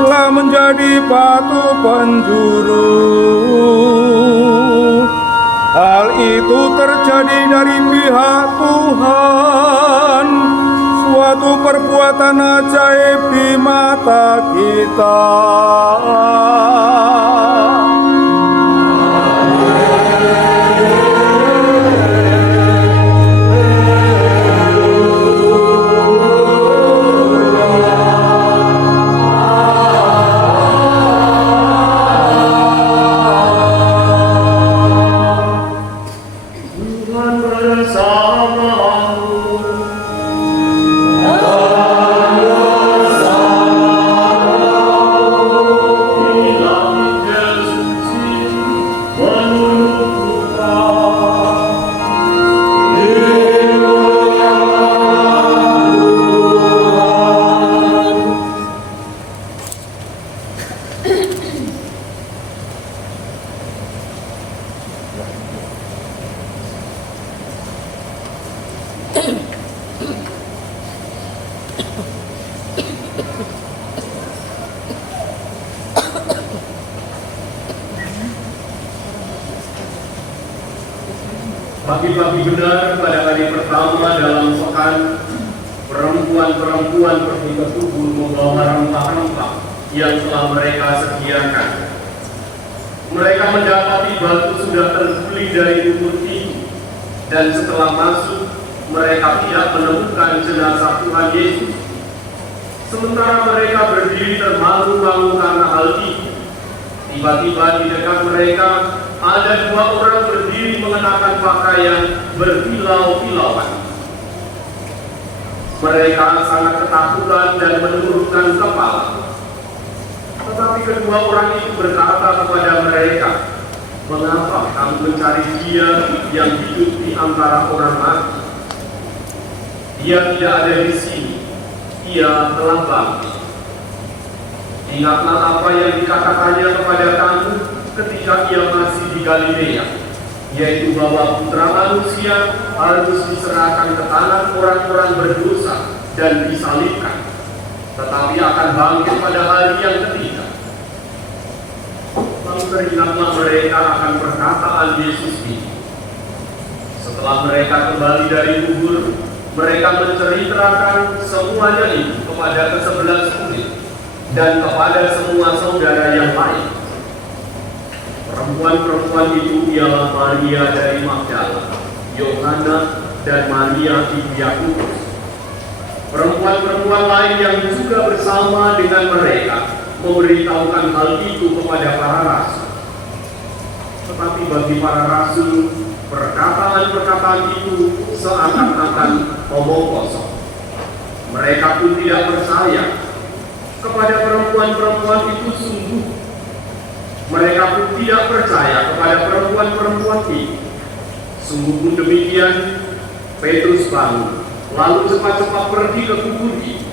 telah menjadi batu penjuru. Hal itu terjadi dari pihak Tuhan, suatu perbuatan ajaib di mata kita. Pagi-pagi benar pada hari pertama dalam pekan, perempuan-perempuan pergi ke kebun membawa rempah-rempah yang telah mereka sediakan. Mereka mendapati batu sudah terguli dari bukit itu, dan setelah masuk, mereka tidak menemukan jenazah Tuhan Yesus. Sementara mereka berdiri termangu-mangu karena hal itu, tiba-tiba di dekat mereka ada dua orang berdiri mengenakan pakaian berkilau-kilauan. Mereka sangat ketakutan dan menurunkan kepala. Tetapi kedua orang itu berkata kepada mereka, "Mengapa kamu mencari Dia yang hidup di antara orang mati? Dia tidak ada di sini. Ia telah bangkit. Ingatlah apa yang dikatakannya kepada kamu ketika ia masih di Galilea, yaitu bahwa Putra Manusia harus diserahkan ke tangan orang-orang berdosa dan disalibkan, tetapi akan bangkit pada hari yang ketiga." Lalu teringatlah mereka akan perkataan Yesus ini. Setelah mereka kembali dari kubur, mereka menceritakan semuanya itu kepada ke-11 murid dan kepada semua saudara yang lain. Perempuan-perempuan itu ialah Maria dari Magdala, Yohana, dan Maria ibu Yakobus. Perempuan-perempuan lain yang juga bersama dengan mereka memberitahukan hal itu kepada para rasul. Tetapi bagi para rasul, perkataan-perkataan itu seakan-akan omong kosong. Mereka pun tidak percaya kepada perempuan-perempuan itu sungguh. Mereka pun tidak percaya kepada perempuan-perempuan itu. Sungguh pun demikian, Petrus bangun, lalu cepat-cepat pergi ke kubur itu.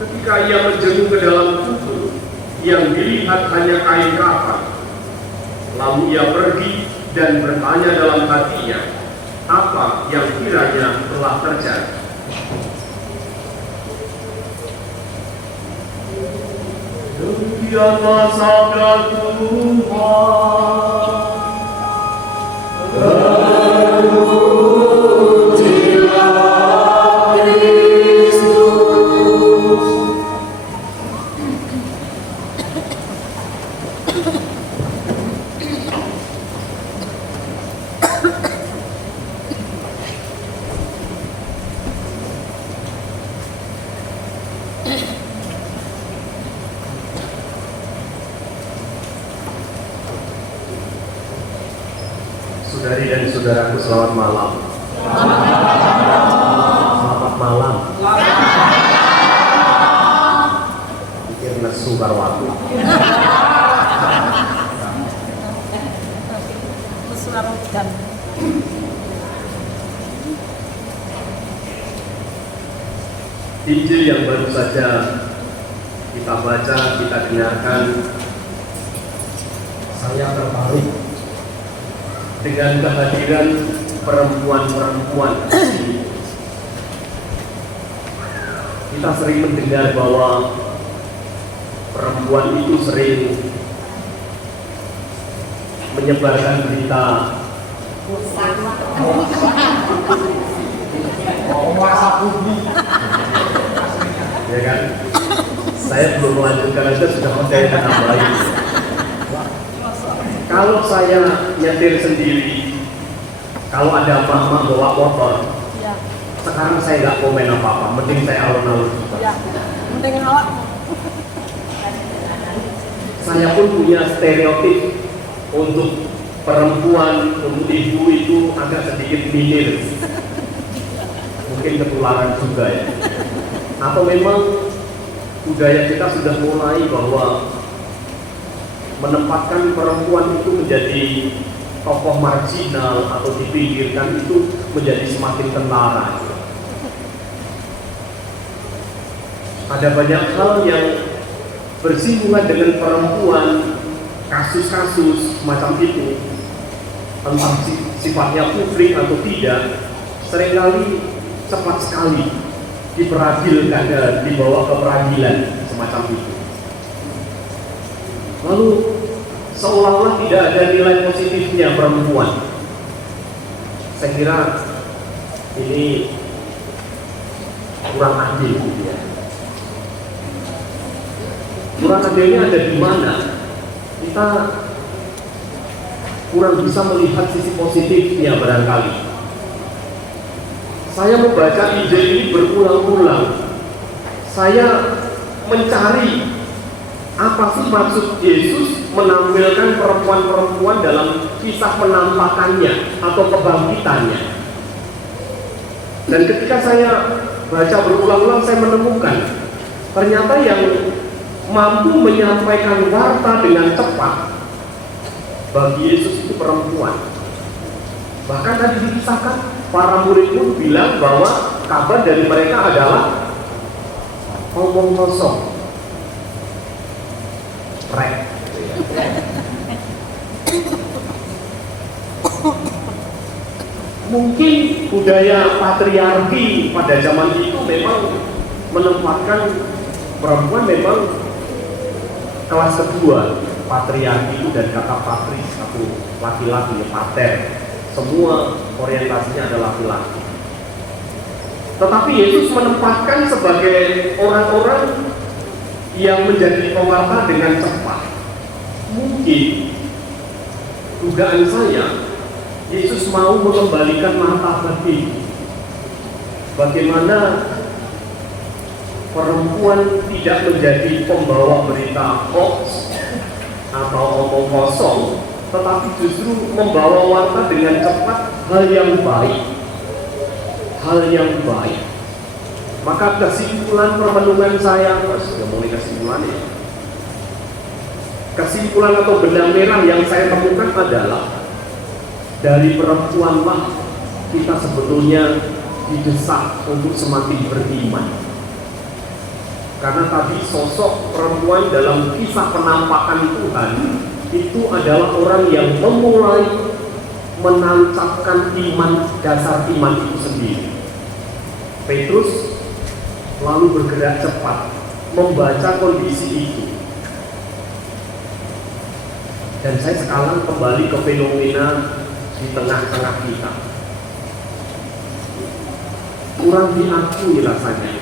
Ketika ia menjenguk ke dalam kubur, yang dilihat hanya kain kafan. Lalu ia pergi dan bertanya dalam hatinya, apa yang kiranya telah terjadi. Demikianlah sabda Tuhan. Saudari dan saudaraku, selamat malam. Selamat malam. Pikir nesu karwatu. Injil yang baru saja kita baca, kita dengarkan, saya tertarik dengan kehadiran perempuan-perempuan. Kita sering mendengar bahwa perempuan itu sering menyebarkan berita ya kan? Saya belum melanjutkan aja sudah mencairkan tambahin. Kalau saya nyetir sendiri, kalau ada mama bawa motor, sekarang saya nggak komen apa-apa, mending saya alon-alon. Mending awak. Saya pun punya stereotip untuk perempuan, untuk ibu itu agak sedikit minim. Mungkin ketularan juga ya. Atau memang budaya kita sudah mulai bahwa menempatkan perempuan itu menjadi tokoh marginal atau dipinggirkan itu menjadi semakin tentara. Ada banyak hal yang bersinggungan dengan perempuan, kasus-kasus macam itu, entah sifatnya publik atau tidak, seringkali cepat sekali diperadilkan, dibawa ke peradilan semacam itu. Lalu seolah-olah tidak ada nilai positifnya perempuan. Saya kira ini kurang adil gitu ya. Kurang adilnya ada di mana? Kita kurang bisa melihat sisi positifnya barangkali. Saya membaca Injil ini berulang-ulang. Saya mencari apa sih maksud Yesus menampilkan perempuan-perempuan dalam kisah penampakannya atau kebangkitannya. Dan ketika saya baca berulang-ulang, saya menemukan ternyata yang mampu menyampaikan warta dengan cepat bagi Yesus itu perempuan. Bahkan tadi dikisahkan, para murid pun bilang bahwa kabar dari mereka adalah ngomong kosong. Mungkin budaya patriarki pada zaman itu memang menempatkan perempuan memang kelas kedua. Patriarki itu dari kata patris, satu laki-laki, pater, semua orientasinya adalah laki-laki. Tetapi Yesus menempatkan sebagai orang-orang yang menjadi pewarta dengan cepat. Mungkin dugaan saya, Yesus mau mengembalikan martabat ini. Bagaimana perempuan tidak menjadi pembawa berita hoax atau omong kosong, tetapi justru membawa warta dengan cepat hal yang baik. Hal yang baik. Maka kesimpulan permenungan saya, sudah mulai kesimpulan ya. Kesimpulan atau benang merah yang saya temukan adalah dari perempuanlah kita sebetulnya didesak untuk semakin beriman. Karena tadi sosok perempuan dalam kisah penampakan Tuhan itu adalah orang yang memulai menancapkan iman, dasar iman itu sendiri. Petrus lalu bergerak cepat membaca kondisi itu. Dan saya sekarang kembali ke fenomena di tengah-tengah kita. Kurang diakui rasanya.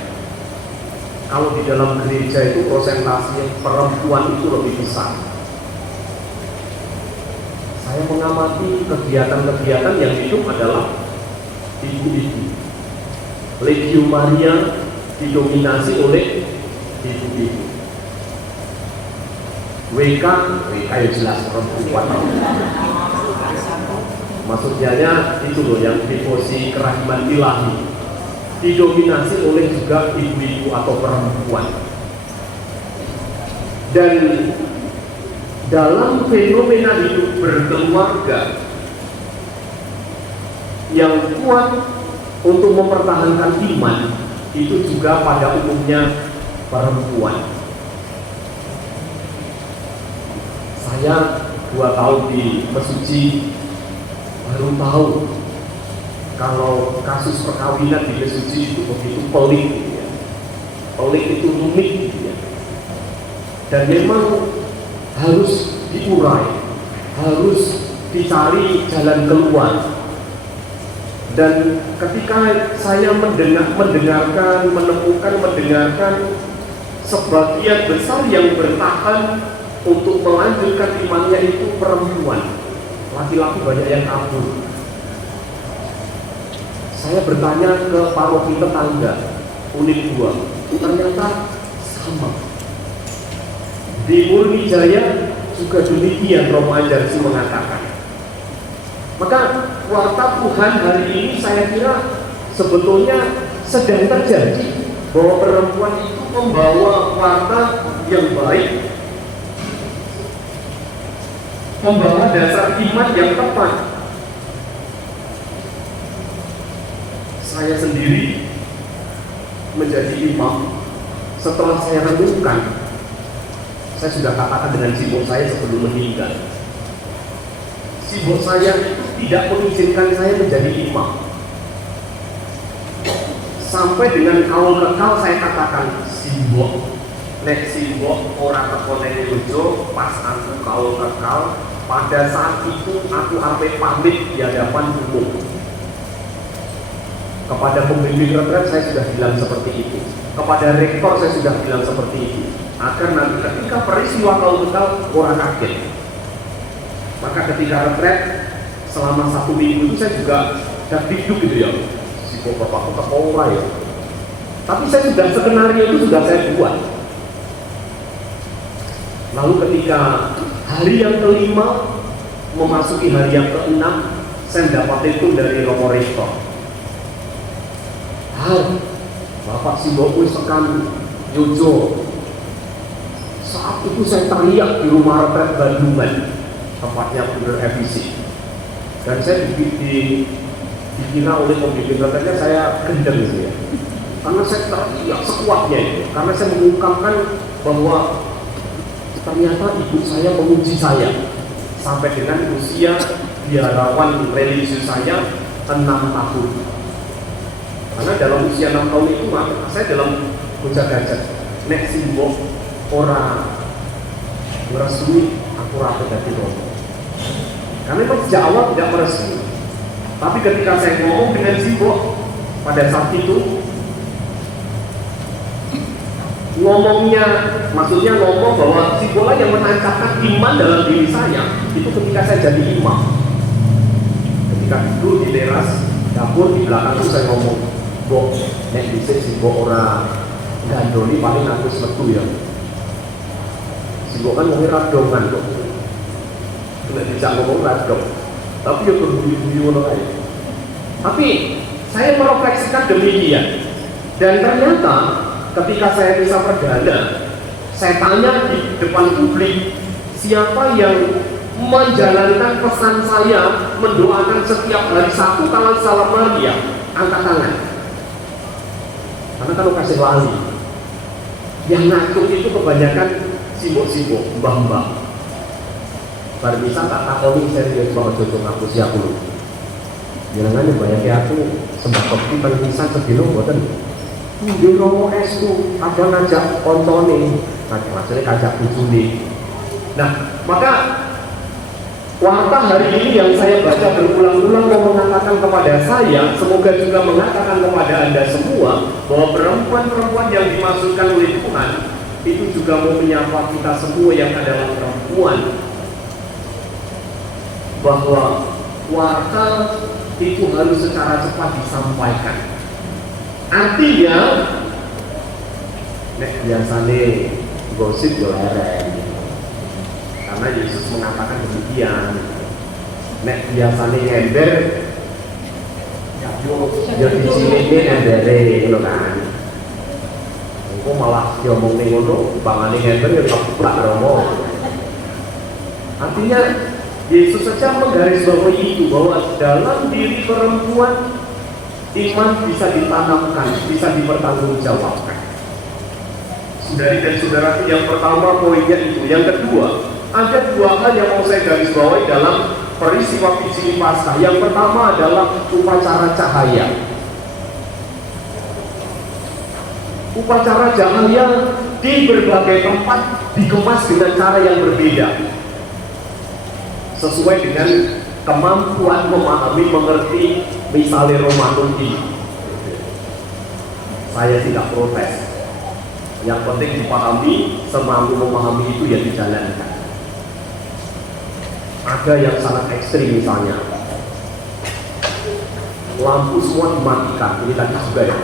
Kalau di dalam gereja itu prosentase perempuan itu lebih besar. Saya mengamati kegiatan-kegiatan yang hidup adalah ibu-ibu. Legio Maria didominasi oleh ibu-ibu. WK ya jelas perempuan. Maksudnya itu loh yang devosi kerahiman ilahi didominasi oleh juga ibu-ibu atau perempuan. Dan dalam fenomena hidup berkeluarga yang kuat untuk mempertahankan iman itu juga pada umumnya perempuan. Saya 2 tahun di Mesuji baru tahu kalau kasus perkawinan di Mesuji itu begitu pelik, ya. Pelik itu rumit, ya. Dan memang harus diurai, harus dicari jalan keluar. Dan ketika saya mendengarkan sebagian besar yang bertahan untuk melanjutkan imannya itu perempuan, laki-laki banyak yang kabur. Saya bertanya ke paroki tetangga, unit 2, ternyata sama. Di Murni Jaya juga demikian, Romo Anjarsi mengatakan. Maka warta Tuhan hari ini saya kira sebetulnya sedang terjadi bahwa perempuan itu membawa warta yang baik, membawa dasar iman yang tepat. Saya sendiri menjadi imam setelah saya renungkan. Saya sudah katakan dengan sibuk saya sebelum meninggal. Sibuk saya itu tidak mengizinkan saya menjadi imam. Sampai dengan kaul kekal saya katakan, sibuk, nek sibuk orang terkoneng lucu, pas aku kaul kekal, pada saat itu aku sampai pamit di hadapan umum. Kepada pembimbing retret saya sudah bilang seperti itu. Kepada rektor saya sudah bilang seperti itu. Agar nanti ketika peristiwa kaul kekal orang kaget. Maka ketika retret selama 1 minggu itu saya juga dikduk gitu ya. Si bapak kepala ya. Tapi saya sudah skenario itu sudah saya buat. Lalu ketika hari yang ke-5 memasuki hari yang ke-6, saya mendapat telepon dari Romo Rektor. Bapak Simbok wis tekan Yojo. Saat itu saya teriak di rumah retret Bandungan, tempatnya benar efisi. Dan saya dikira oleh pembimbing retretnya saya gendeng gitu ya. Karena saya teriak sekuatnya itu. Karena saya mengungkapkan bahwa ternyata ibu saya menguji saya sampai dengan usia biarawan religius saya 6 tahun. Karena dalam usia 6 tahun itu saya dalam bocah gajah nek simbok ora merestui aku rasa dari romo. Karena memang sejak awal tidak merestui. Tapi ketika saya ngomong dengan simbok pada saat itu ngomongnya, maksudnya ngomong bahwa simbok yang menancapkan iman dalam diri saya itu ketika saya jadi imam. Ketika duduk di teras dapur di belakang itu saya ngomong, Bok, nek bisa simbok ora gandoli paling aku semetu ya. Simbok kan ngomongin radongan kok. Nek dijak ngomong radong. Tapi ya berbunyi-bunyi ngono ae. Tapi saya merefleksikan demikian. Dan ternyata ketika saya bisa perdana, saya tanya di depan publik, siapa yang menjalankan pesan saya mendoakan setiap hari Sabtu tanggal Salam Maria, angkat tangan. Karena kalau kasih lali yang ngatur itu kebanyakan sibuk-sibuk, mbah-mbah. Pada bisa tak takoni serius bahwa jodoh aku siap dulu. Jangan banyak aku sembah kopi pengisan sedino boten. Di Romo Estu kadang ngajak kontone, maksudnya ngajak bujuni. Nah, maka Warta hari ini yang saya baca berulang-ulang mau mengatakan kepada saya, semoga juga mengatakan kepada Anda semua, bahwa perempuan-perempuan yang dimaksudkan oleh Tuhan itu juga mau menyapa kita semua yang adalah perempuan, bahwa warta itu harus secara cepat disampaikan. Artinya, biasanya gosip jualan. Karena Yesus mengatakan demikian. Nek biasanya ember, ya di sini ini embere, gitu kan. Aku malah diomong nih ngono, bangane ember ya tak romo. Artinya Yesus saja menggarisbawahi itu, bahwa dalam diri perempuan iman bisa ditanamkan, bisa dipertanggungjawabkan. Saudari dan saudaraku, yang pertama poinnya itu. Yang kedua, ada dua hal yang mau saya garisbawahi dalam peristiwa Pijili Paskah. Yang pertama adalah upacara cahaya. Upacara cahaya di berbagai tempat dikemas dengan cara yang berbeda, sesuai dengan kemampuan memahami, mengerti. Misalnya Ramadan ini, saya tidak protes. Yang penting dipahami, semampu memahami itu ya dijalankan. Ada yang sangat ekstrim, misalnya lampu semua dimatikan. Ini tadi juga ya,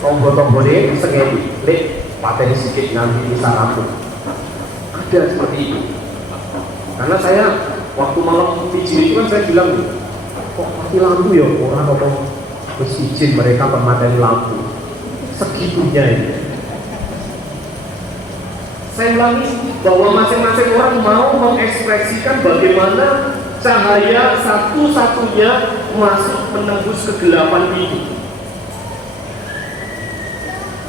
tombol-tombolnya disengeti, lek paten sedikit nanti bisa rapuh. Ada seperti itu. Karena saya waktu malam Pijili itu kan saya bilang, kok mati lampu ya, orang ngomong terus izin mereka pemadam lampu segitunya ini. Saya ulangi bahwa masing-masing orang mau mengekspresikan bagaimana cahaya satu-satunya masuk menembus kegelapan itu.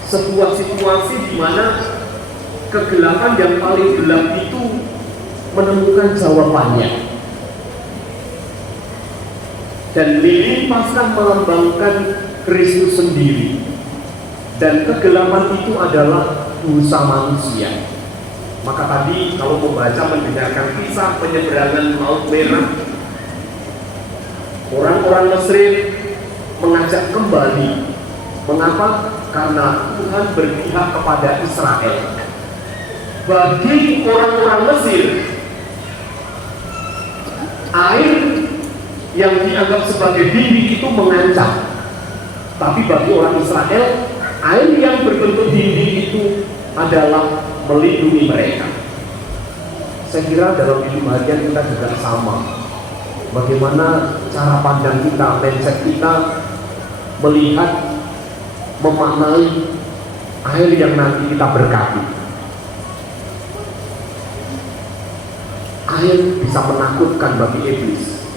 Sebuah situasi di mana kegelapan yang paling gelap itu menemukan jawabannya. Dan lilin Paskah melambangkan Kristus sendiri. Dan kegelapan itu adalah dosa manusia. Maka tadi kalau membaca mendengarkan kisah penyeberangan Laut Merah, orang-orang Mesir mengajak kembali. Mengapa? Karena Tuhan berpihak kepada Israel. Bagi orang-orang Mesir, air yang dianggap sebagai dinding itu mengancam. Tapi bagi orang Israel, air yang berbentuk dinding itu adalah melindungi mereka. Saya kira dalam hidup harian kita juga sama. Bagaimana cara pandang kita, mindset kita melihat, memaknai air yang nanti kita berkati. Air bisa menakutkan bagi iblis.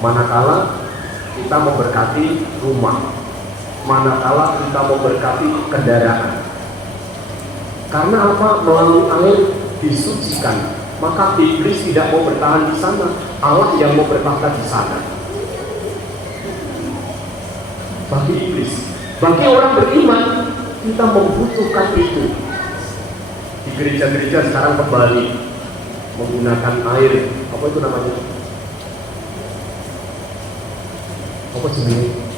Manakala kita memberkati rumah, manakala kita memberkati kendaraan. Karena apa? Melalui air disucikan, maka iblis tidak mau bertahan di sana, Allah yang mau bertahan di sana. Bagi iblis, bagi orang beriman, kita membutuhkan itu. Di gereja-gereja sekarang kembali menggunakan air, apa itu namanya? Apa jenis?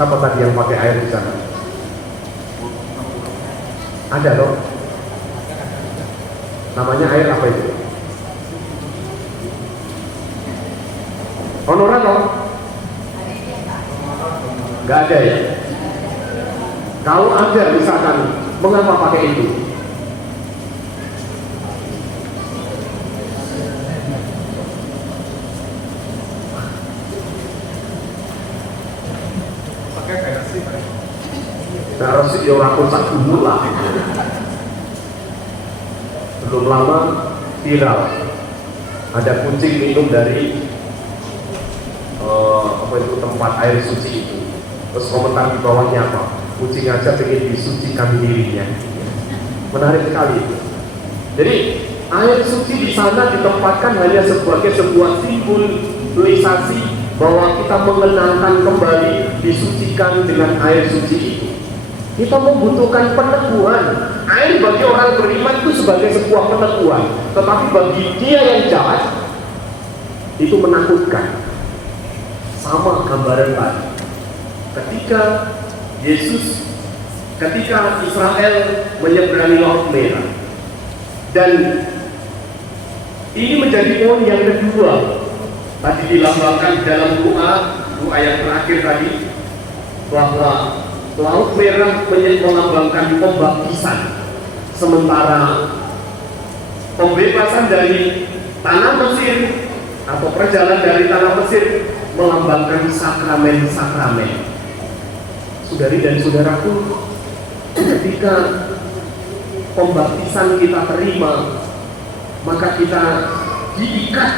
Siapa tadi yang pakai air di sana? Ada loh. Namanya air apa itu? Honorat loh? Gak ada ya? Kalau ada misalkan, mengapa pakai itu? Nah, Rosi ya orang kosak dulu lah. Belum lama viral, ada kucing minum dari apa itu tempat air suci itu. Terus komentar di bawahnya apa? Kucing aja pengen disucikan dirinya. Menarik sekali itu. Jadi air suci di sana ditempatkan hanya sebagai sebuah simbolisasi bahwa kita mengenalkan kembali disucikan dengan air suci itu. Kita membutuhkan peneguhan. Air bagi orang beriman itu sebagai sebuah peneguhan, tetapi bagi dia yang jahat itu menakutkan. Sama gambaran tadi. Ketika Israel menyeberangi Laut Merah, dan ini menjadi poin yang kedua tadi dilambangkan dalam doa yang terakhir tadi, bahwa Laut Merah melambangkan pembaptisan, sementara pembebasan dari tanah Mesir atau perjalanan dari tanah Mesir melambangkan sakramen-sakramen. Saudari dan saudaraku, ketika pembaptisan kita terima, maka kita diikat,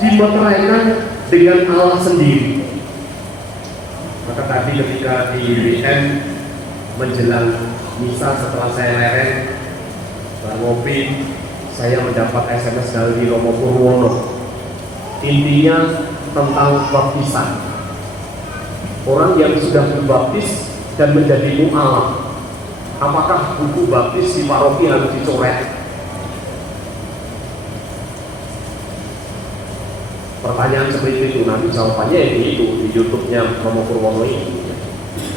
dimeteraikan dengan Allah sendiri. Maka tadi ketika di WM menjelang misa, setelah saya lereng ngopi, saya mendapat SMS dari Romo Purwono. Intinya tentang baptisan. Orang yang sudah berbaptis dan menjadi mu'alaf, apakah buku baptis di paroki harus dicoret? Pertanyaan seperti itu, nanti jawabannya itu di YouTube-nya Romo Purwono ini.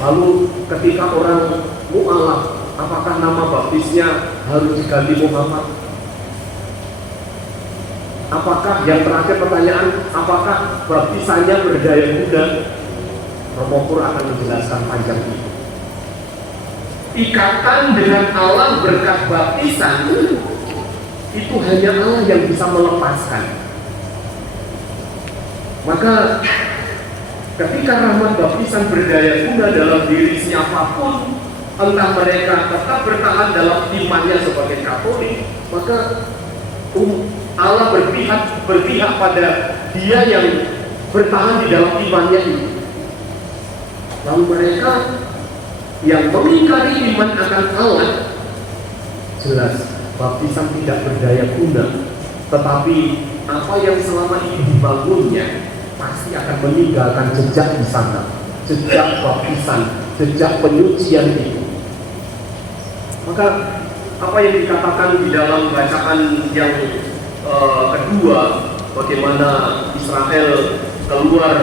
Lalu ketika orang mu'alaf, apakah nama baptisnya harus diganti Muhammad? Apakah, yang terakhir pertanyaan, apakah baptisannya berdaya Buddha? Romo Pur akan menjelaskan panjang itu. Ikatan dengan Allah berkat baptisan itu hanya Allah yang bisa melepaskan. Maka ketika rahmat baptisan berdaya guna dalam diri siapapun, entah mereka tetap bertahan dalam imannya sebagai Katolik, maka Allah berpihak pada dia yang bertahan di dalam imannya itu. Lalu mereka yang mengingkari iman akan Allah, jelas baptisan tidak berdaya guna, tetapi apa yang selama ini dibangunnya pasti akan meninggalkan jejak di sana, jejak baptisan, jejak penyucian itu. Maka apa yang dikatakan di dalam bacaan yang kedua, bagaimana Israel keluar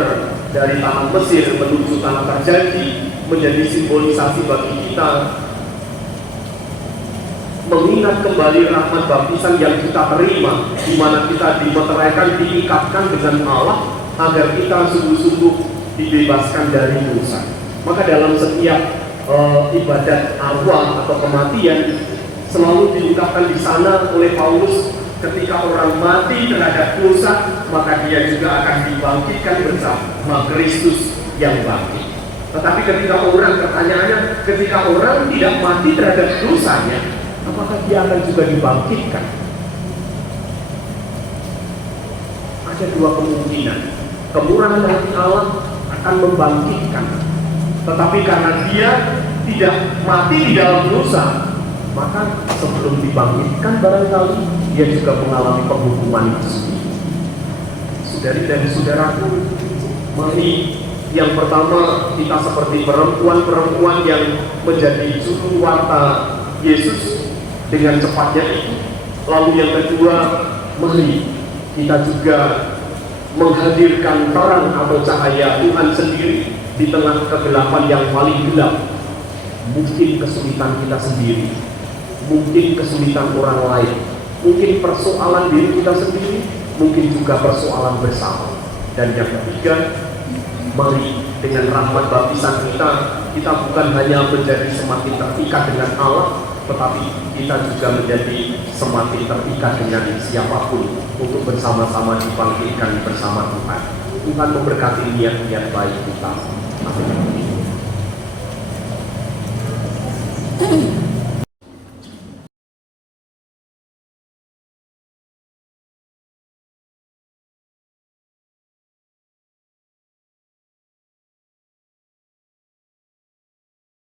dari tanah Mesir menuju tanah terjanji, menjadi simbolisasi bagi kita mengingat kembali rahmat baptisan yang kita terima, di mana kita dimeteraikan, diikatkan dengan Allah agar kita sungguh-sungguh dibebaskan dari dosa. Maka dalam setiap ibadat arwah atau kematian selalu diungkapkan di sana oleh Paulus, ketika orang mati terhadap dosa, maka dia juga akan dibangkitkan bersama Kristus yang bangkit. Tetapi ketika orang, pertanyaannya, ketika orang tidak mati terhadap dosanya, apakah dia akan juga dibangkitkan? Ada dua kemungkinan. Kemurahan hati Allah akan membangkitkan, tetapi karena dia tidak mati di dalam dosa, maka sebelum dibangkitkan barangkali dia juga mengalami penghukuman itu sendiri. Saudari dan saudaraku, mari yang pertama kita seperti perempuan-perempuan yang menjadi juru warta Yesus dengan cepatnya itu. Lalu yang kedua, mari kita juga menghadirkan terang atau cahaya Tuhan sendiri di tengah kegelapan yang paling gelap. Mungkin kesulitan kita sendiri, mungkin kesulitan orang lain, mungkin persoalan diri kita sendiri, mungkin juga persoalan bersama. Dan yang ketiga, mari dengan rahmat baptisan kita bukan hanya menjadi semakin terikat dengan Allah, tetapi kita juga menjadi semakin terikat dengan siapapun untuk bersama-sama dibangkitkan bersama Tuhan. Tuhan memberkati niat-niat baik kita. Amin.